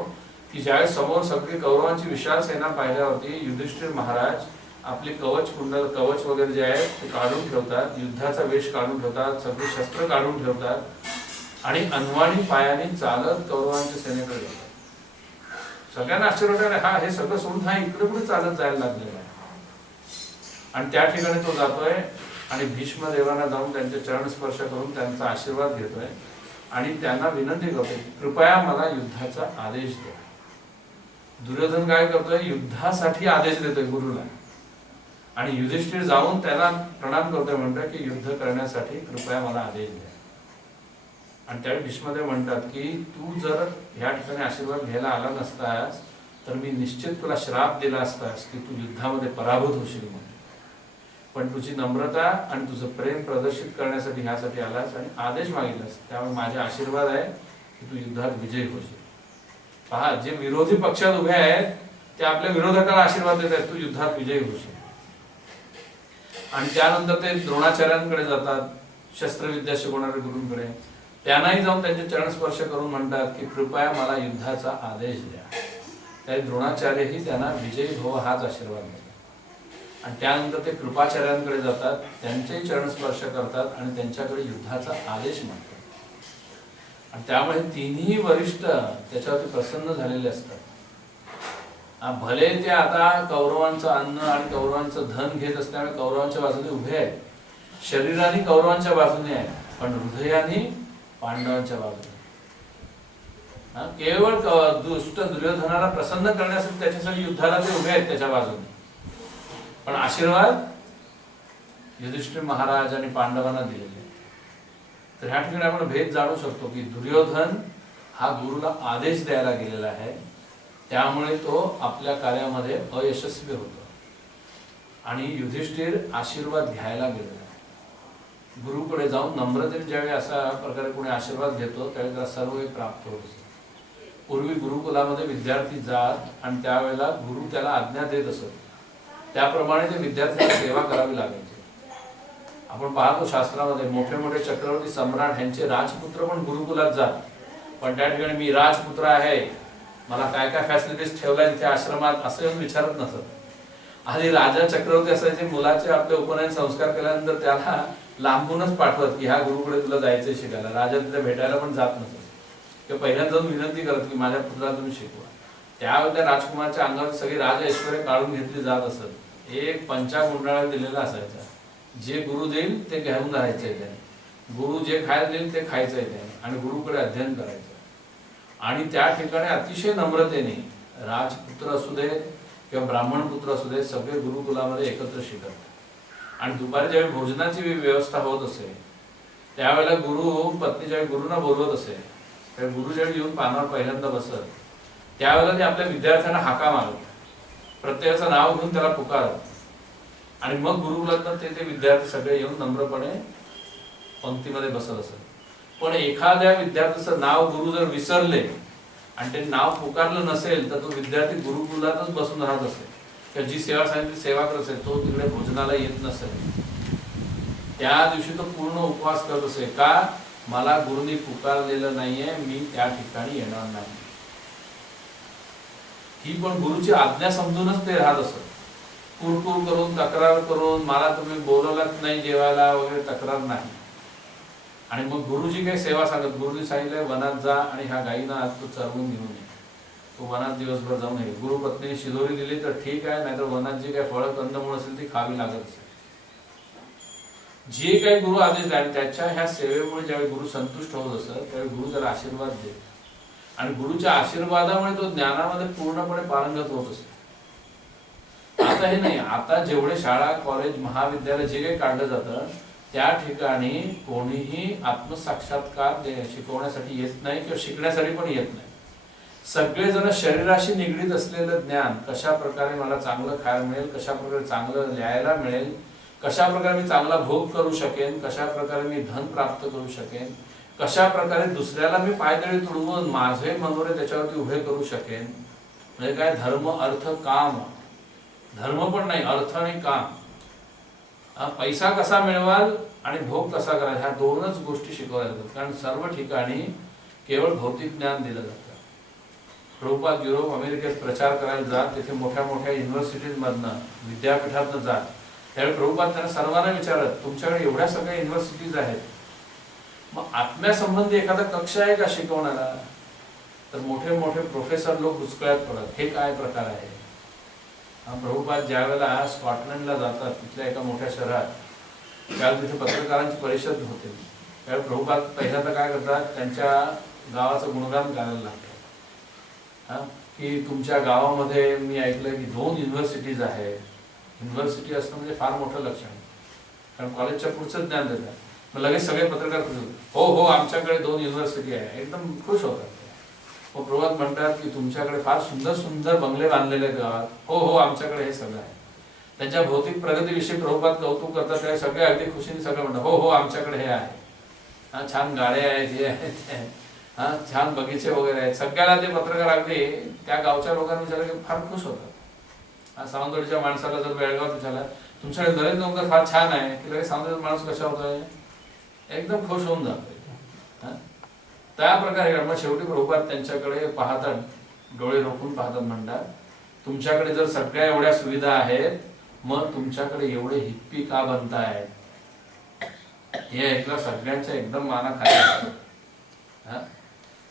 की ज्यावेळेस समोर सगळी कौरवांची विशाल सेना पाहिल्यावरती युधिष्ठिर महाराज आपले कवच कुंडल कवच वगैरे जे आहे ते काढून ठेवतात, युद्धाचा वेश काढून ठेवतात, सगळी शस्त्र काढून ठेवतात आणि अनवाणी पायाने चालत कौरवांच्या सेनेकडे जातात. सगळ्यांना आश्चर्य वाटलं, हा हे सगळं सोडून हा इकडे पुढे चालत जायला लागलेला आहे. आणि त्या ठिकाणी तो जातोय आणि भीष्म देवांना जाऊन त्यांचे चरण स्पर्श करून त्यांचा आशीर्वाद घेतोय आणि त्यांना विनंती करतोय, कृपया मला युद्धाचा आदेश द्या. दुर्योधन काय करतोय, युद्धासाठी आदेश देतोय गुरुला. आणि युधिष्ठिर जाऊन त्याला प्रणाम करतोय, म्हणतोय की युद्ध करण्यासाठी कृपया मला आदेश द्या. आणि त्यावेळी भीष्मदेव म्हणतात की तू जर या ठिकाणी आशीर्वाद घ्यायला आला नसतास तर मी निश्चित तुला श्राप दिला असतास की तू युद्धामध्ये पराभूत होशील म्हणून. पण तुझी नम्रता आणि तुझं प्रेम प्रदर्शित करण्यासाठी ह्यासाठी आलास आणि आदेश मागितलास, त्यामुळे माझे आशीर्वाद आहे की तू युद्धात विजयी होशील. पहा, जे विरोधी पक्षात उभे आहेत ते आपल्या विरोधकाला आशीर्वाद देत आहेत, तू युद्धात विजयी होशील. आणि त्यानंतर ते द्रोणाचार्यांकडे जातात, शस्त्रविद्या शिकवणाऱ्या गुरूंकडे. त्यांनाही जाऊन त्यांचे चरण स्पर्श करून म्हणतात की कृपया मला युद्धाचा आदेश द्या. त्या द्रोणाचार्यही त्यांना विजयी भव हाच आशीर्वाद देतात. आणि त्यानंतर ते कृपाचार्यांकडे जातात, त्यांचेही चरण स्पर्श करतात आणि त्यांच्याकडे युद्धाचा आदेश मागतात. आणि त्यामुळे तिन्ही वरिष्ठ त्याच्यावरती प्रसन्न झालेले असतात. भले ते आता कौरवांचं अन्न आणि कौरवांचं धन घेत असल्यामुळे कौरवांच्या बाजूने उभे आहेत, शरीराने कौरवांच्या बाजूने आहेत, पण हृदयाने पांडवांच्या बाजूने. केवळ दुष्ट दुर्योधनाला प्रसन्न करण्यासाठी त्याच्यासाठी युद्धाला ते उभे आहेत त्याच्या बाजूने, पण आशीर्वाद युधिष्ठिर महाराज आणि पांडवांना दिलेले. तर ह्या ठिकाणी आपण भेद जाणू शकतो की दुर्योधन हा गुरुला आदेश द्यायला गेलेला आहे, त्यामुळे तो आपल्या कार्यामध्ये अयशस्वी होतो. आणि युधिष्ठिर आशीर्वाद घ्यायला गेलेला आहे. गुरुकडे जाऊन नम्रतेने ज्यावेळी असा प्रकारे कोणी आशीर्वाद घेतो त्यावेळी त्याला सर्व काही प्राप्त होत असते. पूर्वी गुरुकुलामध्ये विद्यार्थी जात आणि त्यावेळेला गुरु त्याला आज्ञा देत असत, त्याप्रमाणे ते विद्यार्थ्यांना सेवा करावी लागायची. आपण पाहतो शास्त्रामध्ये मोठे मोठे चक्रवर्ती सम्राट यांचे राजपुत्र पण गुरुकुलात जात, पण त्या ठिकाणी मी राजपुत्र आहे, मला काय काय फॅसिलिटीज ठेवल्या तिथे आश्रमात, असं विचारत नसत. आधी राजा चक्रवर्ती असायचे, मुलाचे आपले उपनयन संस्कार केल्यानंतर त्याला लांबूनच पाठवत की ह्या गुरुकडे तुला जायचंय शिकायला. राजा तिथे भेटायला पण जात नसत किंवा पहिल्यांदा जाऊन विनंती करत की माझ्या पुत्राला तुम्ही शिकवा. त्यावेळी त्या राजकुमारच्या अंगावर सगळी राज ऐश्वर्य काढून घेतली जात असत. एक पंचाकुंडाळा दिलेला असायचा, जे गुरु देईल ते घेऊन राहायचंय त्याने, गुरु जे खायला देईल ते खायचंय त्याने आणि गुरुकडे अध्ययन करायचं. आणि त्या ठिकाणी अतिशय नम्रतेने राजपुत्र असू दे किंवा ब्राह्मण पुत्र असू दे सगळे गुरुकुलामध्ये एकत्र शिकत. आणि दुपारी ज्यावेळी भोजनाची व्यवस्था होत असे त्यावेळेला गुरु पत्नी ज्यावेळी गुरुंना बोलवत असे त्यावेळी गुरु ज्यावेळी येऊन पानावर पहिल्यांदा बसत त्यावेळेला ते आपल्या विद्यार्थ्यांना हाका मारत, प्रत्येकाचं नाव घेऊन त्याला पुकारत. आणि मग गुरुकुलात ते विद्यार्थी सगळे येऊन नम्रपणे पंक्तीमध्ये बसत असत. पण एखाद्या विद्यार्थ्याचं नाव गुरु जर विसरले आणि ते नाव पुकारलं नसेल तर तो विद्यार्थी गुरुकुलातच बसून राहत असेल किंवा जी सेवा सांगितली सेवा करत असेल तो तिकडे भोजनाला येत नसेल. त्या दिवशी तो पूर्ण उपवास करत असेल, का मला गुरुनी पुकारलेलं नाहीये, मी त्या ठिकाणी येणार नाही. ही पण गुरुची आज्ञा समजूनच ते राहत असत. कुरकुर करून तक्रार करून मला तुम्ही बोलवलाच नाही जेवायला वगैरे तक्रार नाही. आणि मग गुरुजी काही सेवा सांगत, गुरुजी सांगितलंय वनात जा आणि ह्या गायींना आज तू चरवून घेऊन ये. तो वनात दिवसभर जाऊन ये. गुरुपत्नीने शिदोरी दिली तर ठीक आहे, नाहीतर वनात जी काही फळं कंदमुळं असेल ती खावी लागत असेल. जे काही गुरु आदेश द्या त्याच्या ह्या सेवेमुळे ज्यावेळी गुरु संतुष्ट होत असत त्यावेळी गुरु त्याला आशीर्वाद देत आणि गुरुच्या आशीर्वादामुळे तो ज्ञानामध्ये पूर्णपणे पारंगत होत असतो. आता हे नाही, आता जेवढे शाळा कॉलेज महाविद्यालय जे काही काढलं जातं त्या ठिकाणी कोणीही आत्मसाक्षात्कार शिकवण्यासाठी येत नाही किंवा शिकण्यासाठी पण येत नाही. सगळेजण शरीराशी निगडीत असलेलं ज्ञान, कशा प्रकारे मला चांगलं खायला मिळेल, कशा प्रकारे चांगलं लिहायला मिळेल, कशा प्रकारे मी चांगला भोग करू शकेन, कशा प्रकारे मी धन प्राप्त करू शकेन, कशा प्रकारे दुसऱ्याला मी पायदळी तुडवून माझे मनोरे त्याच्यावरती उभे करू शकेन. म्हणजे काय, धर्म अर्थ काम. धर्म पण नाही, अर्थ आणि काम. पैसा कसा मिळवाल आणि भोग कसा कराल ह्या दोनच गोष्टी शिकवल्या जातात. कारण सर्व ठिकाणी केवळ भौतिक ज्ञान दिलं जातं. प्रभुपाद युरोप अमेरिकेत प्रचार करायला जात, तिथे मोठ्या मोठ्या युनिव्हर्सिटीजमधनं विद्यापीठातनं जात, त्यावेळी प्रभुपाद त्यांना सर्वांना विचारत, तुमच्याकडे एवढ्या सगळ्या युनिव्हर्सिटीज आहेत, मग आत्म्यासंबंधी एखादा कक्ष आहे का शिकवणारा? तर मोठे मोठे प्रोफेसर लोक बुचकळ्यात पडत, हे काय प्रकार आहे? प्रभुपाद ज्या वेळेला स्कॉटलंडला जातात, तिथल्या एका मोठ्या शहरात, त्यावेळेला तिथे पत्रकारांची परिषद होते. त्यावेळेला प्रभुपाद पहिल्यांदा काय करतात, त्यांच्या गावाचं गुणगान करायला लागतात. की तुमच्या गावामध्ये मी ऐकलं की 2 युनिव्हर्सिटीज आहेत. युनिव्हर्सिटी असणं म्हणजे फार मोठं लक्षण, कारण कॉलेजच्या पुढचं ज्ञान देतात. मग लगेच सगळे पत्रकार हो हो आमच्याकडे 2 युनिव्हर्सिटी आहे, एकदम खुश होतात. मग प्रभुपाद म्हणतात की तुमच्याकडे फार सुंदर सुंदर बंगले बांधलेले आहेत गावात. हो हो आमच्याकडे हे सगळं आहे. त्यांच्या भौतिक प्रगतीविषयी प्रभुपाद कौतुक करतात, त्यावेळी सगळे अगदी खुशीने सगळं म्हणतात हो हो आमच्याकडे हे आहे, छान गाड्या आहेत, हे आहेत, छान बगीचे वगैरे आहेत. सगळ्याला ते पत्रकार अगदी त्या गावच्या लोकांनी विचारलं की फार खुश होतात. सावंतवाडीच्या माणसाला जर बेळगावात विचारला तुमच्याकडे नरेंद्र मोदी फार छान आहे, की लगेच सावंतवाडीचा माणूस कशा होतोय, एकदम खुश होऊन जातोय. त्या प्रकारे मग शेवटी प्रभुपाद त्यांच्याकडे पाहतात, डोळे रोखून पाहतात, म्हणतात तुमच्याकडे जर सगळ्या एवढ्या सुविधा आहेत, मग तुमच्याकडे एवढे हिप्पी का बनतायत? हे ऐकलं सगळ्यांच्या एकदम मानाखाली.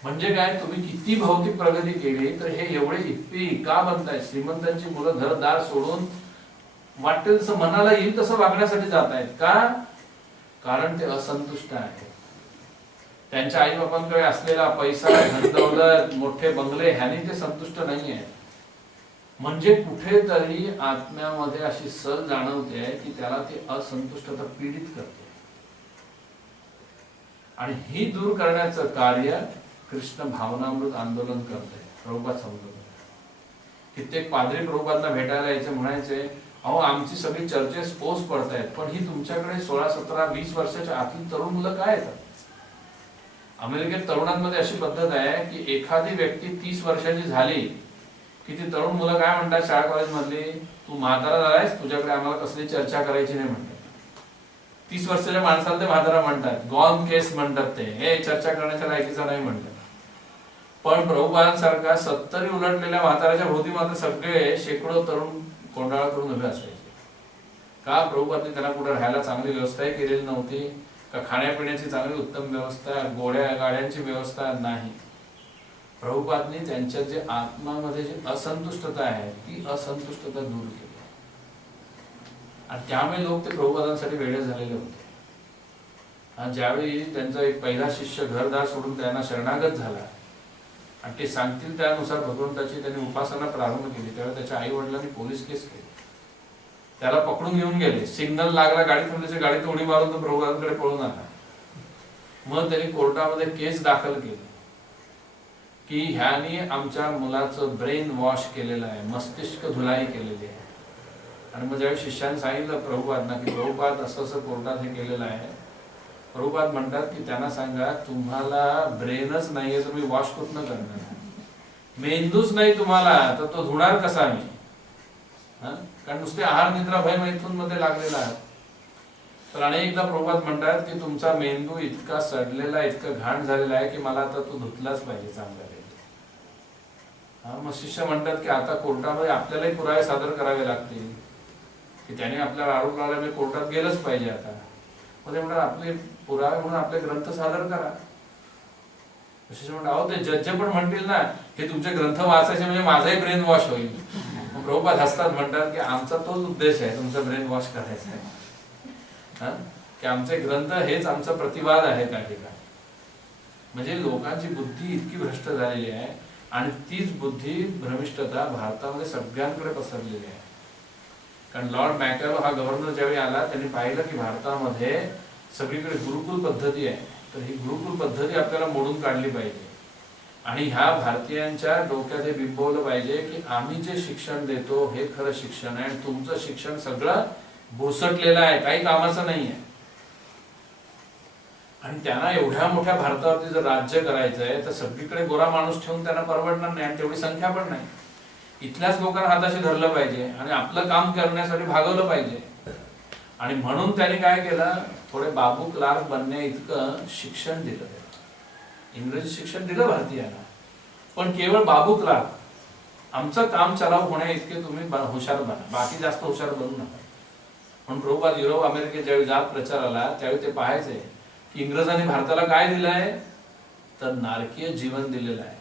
म्हणजे काय, तुम्ही किती भौतिक प्रगती केली तर हे एवढे हिप्पी का बनतायत? श्रीमंतांची मुलं घरदार सोडून वाटेल तसं मनाला येईल तसं वागण्यासाठी जात आहेत का? कारण ते असंतुष्ट आहेत. त्यांच्या आई बापांकडे असलेला पैसा, धनदौलत, मोठे बंगले ह्याने ते संतुष्ट नाही आहेत. म्हणजे कुठेतरी आत्म्यामध्ये अशी सल जाणवते की त्याला ते असंतुष्टता पीडित करते, आणि ही दूर करण्याचं कार्य कृष्ण भावनामृत आंदोलन करते. प्रभुपाद समजून कित्येक पाद्री प्रभुपादला भेटायला यायचे, म्हणायचे अहो आमची सगळी चर्चेस पोच पडतायत, पण ही तुमच्याकडे 16, 17, 20 वर्षाच्या आतली तरुण मुलं काय येतात? अमेरिकेत तरुणांमध्ये अशी पद्धत आहे की एखादी व्यक्ती 30 वर्षाची झाली की ती तरुण मुलं काय म्हणतात शाळा कॉलेज मधली, तू म्हातारा झालायस, तुझ्याकडे आम्हाला कसली चर्चा करायची नाही म्हणतात. 30 वर्षाच्या माणसाला ते म्हातारा म्हणतात, गॉन केस म्हणतात, ते हे चर्चा करण्याच्या लायकीचा नाही म्हणतात. पण प्रभुपादांसारखा 70 उलटलेल्या म्हाताऱ्याच्या भोवती मात्र सगळे शेकडो तरुण कोंडाळा करून उभे असायचे. का? प्रभुपादांनी त्यांना कुठे राहायला चांगली व्यवस्थाही केलेली नव्हती का? खाण्यापिण्याची चांगली उत्तम व्यवस्था, गोड्या गाड्यांची व्यवस्था नाही. प्रभुपादांनी त्यांच्या जे आत्मामध्ये जी असंतुष्टता आहे ती असंतुष्टता दूर केली, आणि त्यामुळे लोक ते प्रभुपादांसाठी वेडे झालेले होते. आणि ज्यावेळी त्यांचा एक पहिला शिष्य घरदार सोडून त्यांना शरणागत झाला आणि ते सांगतील त्यानुसार भगवंताची त्यांनी उपासना प्रारंभ केली, त्यावेळी त्याच्या आई वडिलांनी पोलीस केस केली. त्याला पकडून घेऊन गेले, सिग्नल लागला, गाडी थांबल्याची, गाडीत उडी मारून तो प्रभुपादांकडे पळून आला. मग त्यांनी कोर्टामध्ये केस दाखल केली की ह्यानी आमच्या मुलाचं ब्रेन वॉश केलेलं आहे, मस्तिष्क धुलाई केलेली आहे. आणि मग ज्यावेळी शिष्याने सांगितलं प्रभुपादांना की प्रभुपाद असं असं कोर्टात हे केलेलं आहे, प्रभुपाद म्हणतात की त्यांना सांगा तुम्हाला ब्रेनच नाहीये, तुम्ही वॉश कुठनं करणार? मेंदूच नाही तुम्हाला तर तो धुणार कसा मी? कारण नुसते आहार निद्रा भय मैथून मध्ये लागलेला आहे. तर अनेकदा प्रभुपाद म्हणतात की तुमचा मेंदू इतका सडलेला, इतका घाण झालेला आहे की मला आता तो धुतलाच पाहिजे चांगला. मग शिष्य म्हणतात की आता कोर्टामध्ये आपल्यालाही पुरावे सादर करावे लागतील की त्याने आपल्याला आरोप लावला, मी कोर्टात गेलंच पाहिजे आता. मग ते म्हणतात आपले पुरावे म्हणून आपले ग्रंथ सादर करा. शिष्य म्हणतात अहो ते जज पण म्हणतील ना हे तुमचे ग्रंथ वाचायचे म्हणजे माझाही ब्रेन वॉश होईल. मग प्रभुपाद हसतात, म्हणतात की आमचा तोच उद्देश आहे, तुमचा ब्रेन वॉश करायचा आहे. की आमचे ग्रंथ हेच आमचा प्रतिवाद आहे त्या ठिकाणी. म्हणजे लोकांची बुद्धी इतकी भ्रष्ट झालेली आहे, आणि तीच बुद्धी भ्रमिष्टता भारतामध्ये सगळ्यांकडे पसरलेली आहे. कारण लॉर्ड मॅकॅलो हा गव्हर्नर ज्यावेळी आला त्यांनी पाहिलं की भारतामध्ये सगळीकडे गुरुकुल पद्धती आहे, तर ही गुरुकुल पद्धती आपल्याला मोडून काढली पाहिजे. आणि ह्या भारतीयांच्या डोक्यात हे बिंबवलं पाहिजे की आम्ही जे शिक्षण देतो हे खरं शिक्षण आहे, आणि तुमचं शिक्षण सगळं भुसटलेलं आहे, काही कामाचं नाही आहे. आणि त्यांना एवढ्या मोठ्या भारतावरती जर राज्य करायचं आहे तर सगळीकडे गोरा माणूस ठेवून त्यांना परवडणार नाही, आणि तेवढी संख्या पण नाही. इथल्याच लोकांना हाताशी धरलं पाहिजे आणि आपलं काम करण्यासाठी भागवलं पाहिजे. आणि म्हणून त्यांनी काय केलं, थोडे बाबू क्लार्क बनण्या इतकं शिक्षण दिलं, इंग्रजी शिक्षण दिलं भारतीयांना. पण केवळ बाबूत राहा. आमचं काम चलाव होण्या इतके तुम्ही हुशार बना, बाकी जास्त हुशार बनू नका. म्हणून प्रभुपाद युरोप अमेरिकेत ज्यावेळी जात प्रचाराला त्यावेळी ते पाहायचे की इंग्रजांनी भारताला काय दिलंय, तर नारकीय जीवन दिलेलं आहे.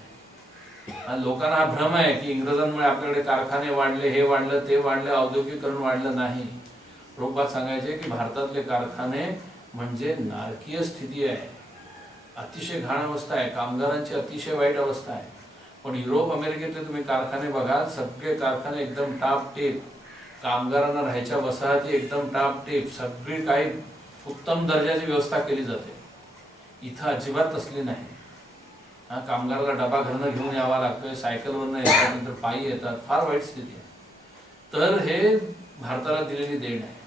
आणि लोकांना हा भ्रम आहे की इंग्रजांमुळे आपल्याकडे कारखाने वाढले, हे वाढलं, ते वाढलं, औद्योगिकरण वाढलं. नाही. प्रभुपाद सांगायचे की भारतातले कारखाने म्हणजे नारकीय स्थिती आहे, अतिशय घाण अवस्था आहे, कामगारांची अतिशय वाईट अवस्था आहे. पण युरोप अमेरिकेतले तुम्ही कारखाने बघा, सगळे कारखाने एकदम टापटीप, कामगारांना राहायच्या वसाहती एकदम टापटीप, सगळी काही उत्तम दर्जाची व्यवस्था केली जाते. इथं अजिबात तसली नाही. कामगाराला डबा घरनं घेऊन यावा लागतोय, सायकलवरनं येतात, नंतर पायी येतात, फार वाईट स्थिती आहे. तर हे भारताला दिलेली देण आहे.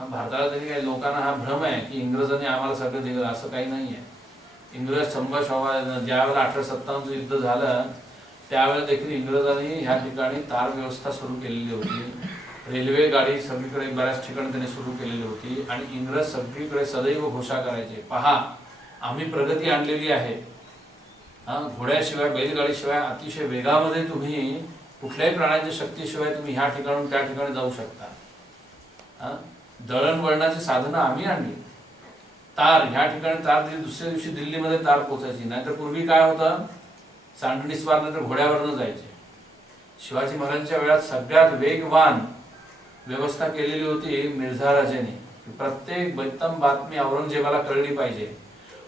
भारताला तरी काही लोकांना हा भ्रम आहे की इंग्रजांनी आम्हाला सगळं दिलं, असं काही नाही आहे. इंग्रज ज्यावेळेला 1857 युद्ध झालं त्यावेळेला देखील इंग्रजांनी ह्या ठिकाणी तार व्यवस्था सुरू केलेली होती, रेल्वे गाडी सगळीकडे बऱ्याच ठिकाणी त्यांनी सुरू केलेली होती. आणि इंग्रज सगळीकडे सदैव घोषणा करायचे, पहा आम्ही प्रगती आणलेली आहे. घोड्याशिवाय, बैलगाडीशिवाय अतिशय वेगामध्ये तुम्ही कुठल्याही प्राण्याच्या शक्तीशिवाय तुम्ही ह्या ठिकाणून त्या ठिकाणी जाऊ शकता. दळणवळणाची साधनं आम्ही आणली. तार ह्या ठिकाणी तार दिली, दुसऱ्या दिवशी दिल्लीमध्ये तार पोचायची. नाहीतर पूर्वी काय होतं, सांडणी स्वार नंतर घोड्यावरनं जायचे. शिवाजी महाराजांच्या वेळात सगळ्यात वेगवान व्यवस्था केलेली होती मिर्झा राजाने. प्रत्येक एकदम बातमी औरंगजेबाला कळली पाहिजे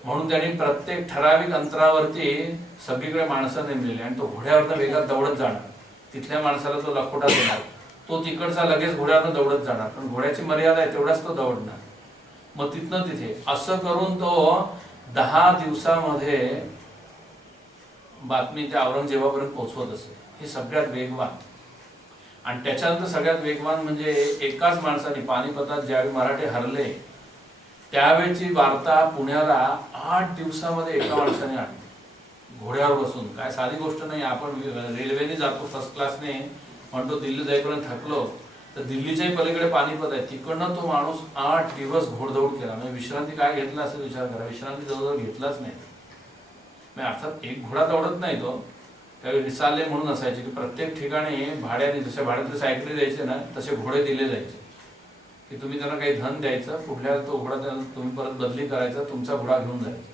म्हणून त्यांनी प्रत्येक ठराविक अंतरावरती सगळीकडे माणसं नेमलेली आणि तो घोड्यावरनं वेगात दौडत जाणार. तिथल्या माणसाला तो लखोटा देणार, तो तिकडचा लगेच घोड्यावरनं दौडत जाणार, पण घोड्याची मर्यादा आहे तेवढाच तो दौडणार. मग तिथनं तिथे असं करून तो 10 दिवसामध्ये बातमी त्या औरंगजेबापर्यंत पोहोचवत असे. हे सगळ्यात वेगवान. आणि त्याच्यानंतर सगळ्यात वेगवान म्हणजे एकाच माणसाने पानिपतात ज्यावेळी मराठे हरले त्यावेळची वार्ता पुण्याला 8 दिवसामध्ये एका माणसाने आणली घोड्यावर बसून. काय साधी गोष्ट नाही. आपण रेल्वेने जातो फर्स्ट क्लासने, म्हणतो दिल्ली जाईपर्यंत थकलो, तर दिल्लीच्याही पलीकडे पानिपत आहे, तिकडनं तो माणूस 8 दिवस घोडदौड केला. म्हणजे विश्रांती काय घेतला असं विचार करा. विश्रांती जवळजवळ घेतलाच नाही. अर्थात एक घोडा दौडत नाही तो, त्यावेळी रिसाले म्हणून असायचे की प्रत्येक ठिकाणी भाड्याने, जसे भाड्यातले सायकली द्यायचे ना तसे घोडे दिले जायचे की तुम्ही त्यांना काही धन द्यायचं, कुठल्या तो घोडा त्यांना तुम्ही परत बदली करायचा, तुमचा घोडा घेऊन जायचा.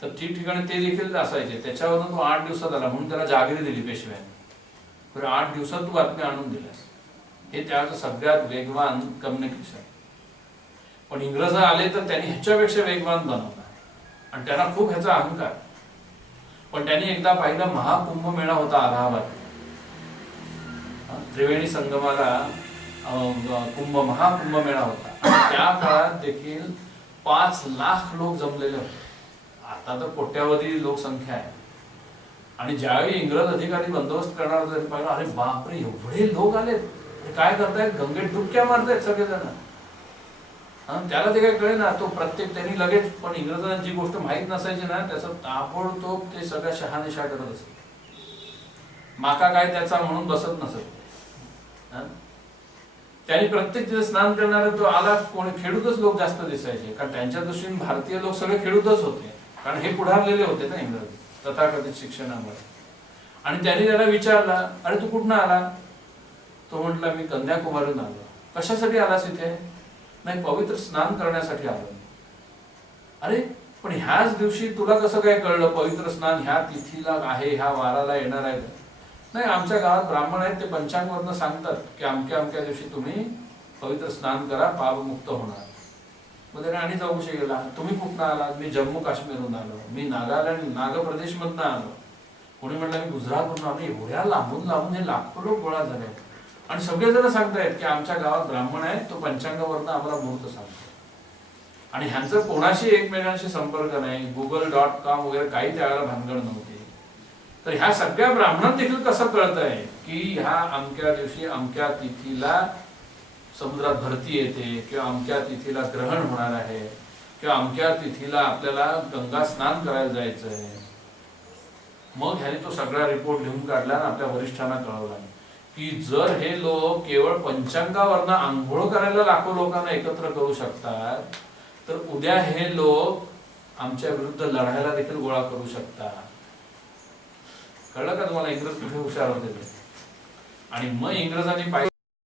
तर ठिकठिकाणी ते देखील असायचे. त्याच्यावरून तो 8 दिवसात आला म्हणून त्याला जागिरी दिली पेशव्याने. बरं 8 दिवसात तू बातमी आणून दिल्यास. हे त्याचं सगळ्यात वेगवान कम्युनिकेशन. पण इंग्रज आले तर त्यांनी ह्याच्यापेक्षा वेगवान बनवला आणि त्यांना खूप ह्याचा अहंकार. पण त्यांनी एकदा पाहिलं, महाकुंभमेळा होता अलाहाबाद, त्रिवेणी संगमाला महाकुंभमेळा होता. त्या काळात देखील 5 लाख लोक जमलेले होते. आता तर कोट्यावधी लोकसंख्या आहे. आणि ज्यावेळी इंग्रज अधिकारी बंदोबस्त करणार होते पाहिलं, अरे बापरे एवढे लोक आलेत, काय करतायत, गंगेत डुबक्या मारतायत सगळेजण. त्याला ते काय कळे ना, तो प्रत्येक त्यांनी लगेच, पण इंग्रजांना जी गोष्ट माहीत नसायची ना त्याचं ताबडतोब ते सगळ्या शहानिशा करत असत. माका काय त्याचा म्हणून बसत नसत. त्यांनी प्रत्येक तिथे स्नान करणारे तो आला, कोणी खेडूतच लोक जास्त दिसायचे, कारण त्यांच्या दृष्टीने भारतीय लोक सगळे खेडूतच होते, कारण हे पुढारलेले होते ना इंग्रज तथाकथित शिक्षणामुळे. आणि त्यांनी त्याला विचारला, अरे तू कुठनं आला? तो म्हटला, मी कन्याकुमारीहून आलो. कशासाठी आलास इथे? नाही, पवित्र स्नान करण्यासाठी आलो. अरे पण ह्याच दिवशी तुला कसं काय कळलं पवित्र स्नान ह्या तिथीला आहे, ह्या वाराला येणार आहे? नाही, आमच्या गावात ब्राह्मण आहेत, ते पंचांगवरनं सांगतात की अमक्या अमक्या दिवशी तुम्ही पवित्र स्नान करा, पापमुक्त होणार. मग त्याने आणि चौकशी केला, तुम्ही कुठनं आलात? मी जम्मू काश्मीरहून आलो, मी नागालँड नागप्रदेश मधनं आलो. कोणी म्हटलं मी गुजरातमधून आलो. एवढ्या लांबून लांबून हे लाखो लोक गोळा झाले आणि सगळेजण सांगतायत की आमच्या गावात ब्राह्मण आहे, तो पंचांगावरनं आम्हाला मुहूर्त सांगतो. आणि ह्यांचं कोणाशी एकमेकांशी संपर्क नाही, google.com वगैरे काही त्यावेळेला भानगड नव्हती. तर ह्या सगळ्या ब्राह्मणांना देखील कसं कळतंय की ह्या अमक्या दिवशी अमक्या तिथीला समुद्रात भरती येते, किंवा अमक्या तिथीला ग्रहण होणार आहे, किंवा अमक्या तिथीला आपल्याला गंगा स्नान करायला जायचं आहे. मग ह्याने तो सगळा रिपोर्ट लिहून काढला आणि आपल्या वरिष्ठांना कळवला की जर हे लोक केवळ पंचांगावरनं आंघोळ करायला लाखो लोकांना एकत्र करू शकतात, तर उद्या हे लोक आमच्या विरुद्ध लढायला देखील गोळा करू शकतात. कळलं का तुम्हाला इंग्रज कुठे हुशार होते ते? आणि मग इंग्रजांनी पाहिजे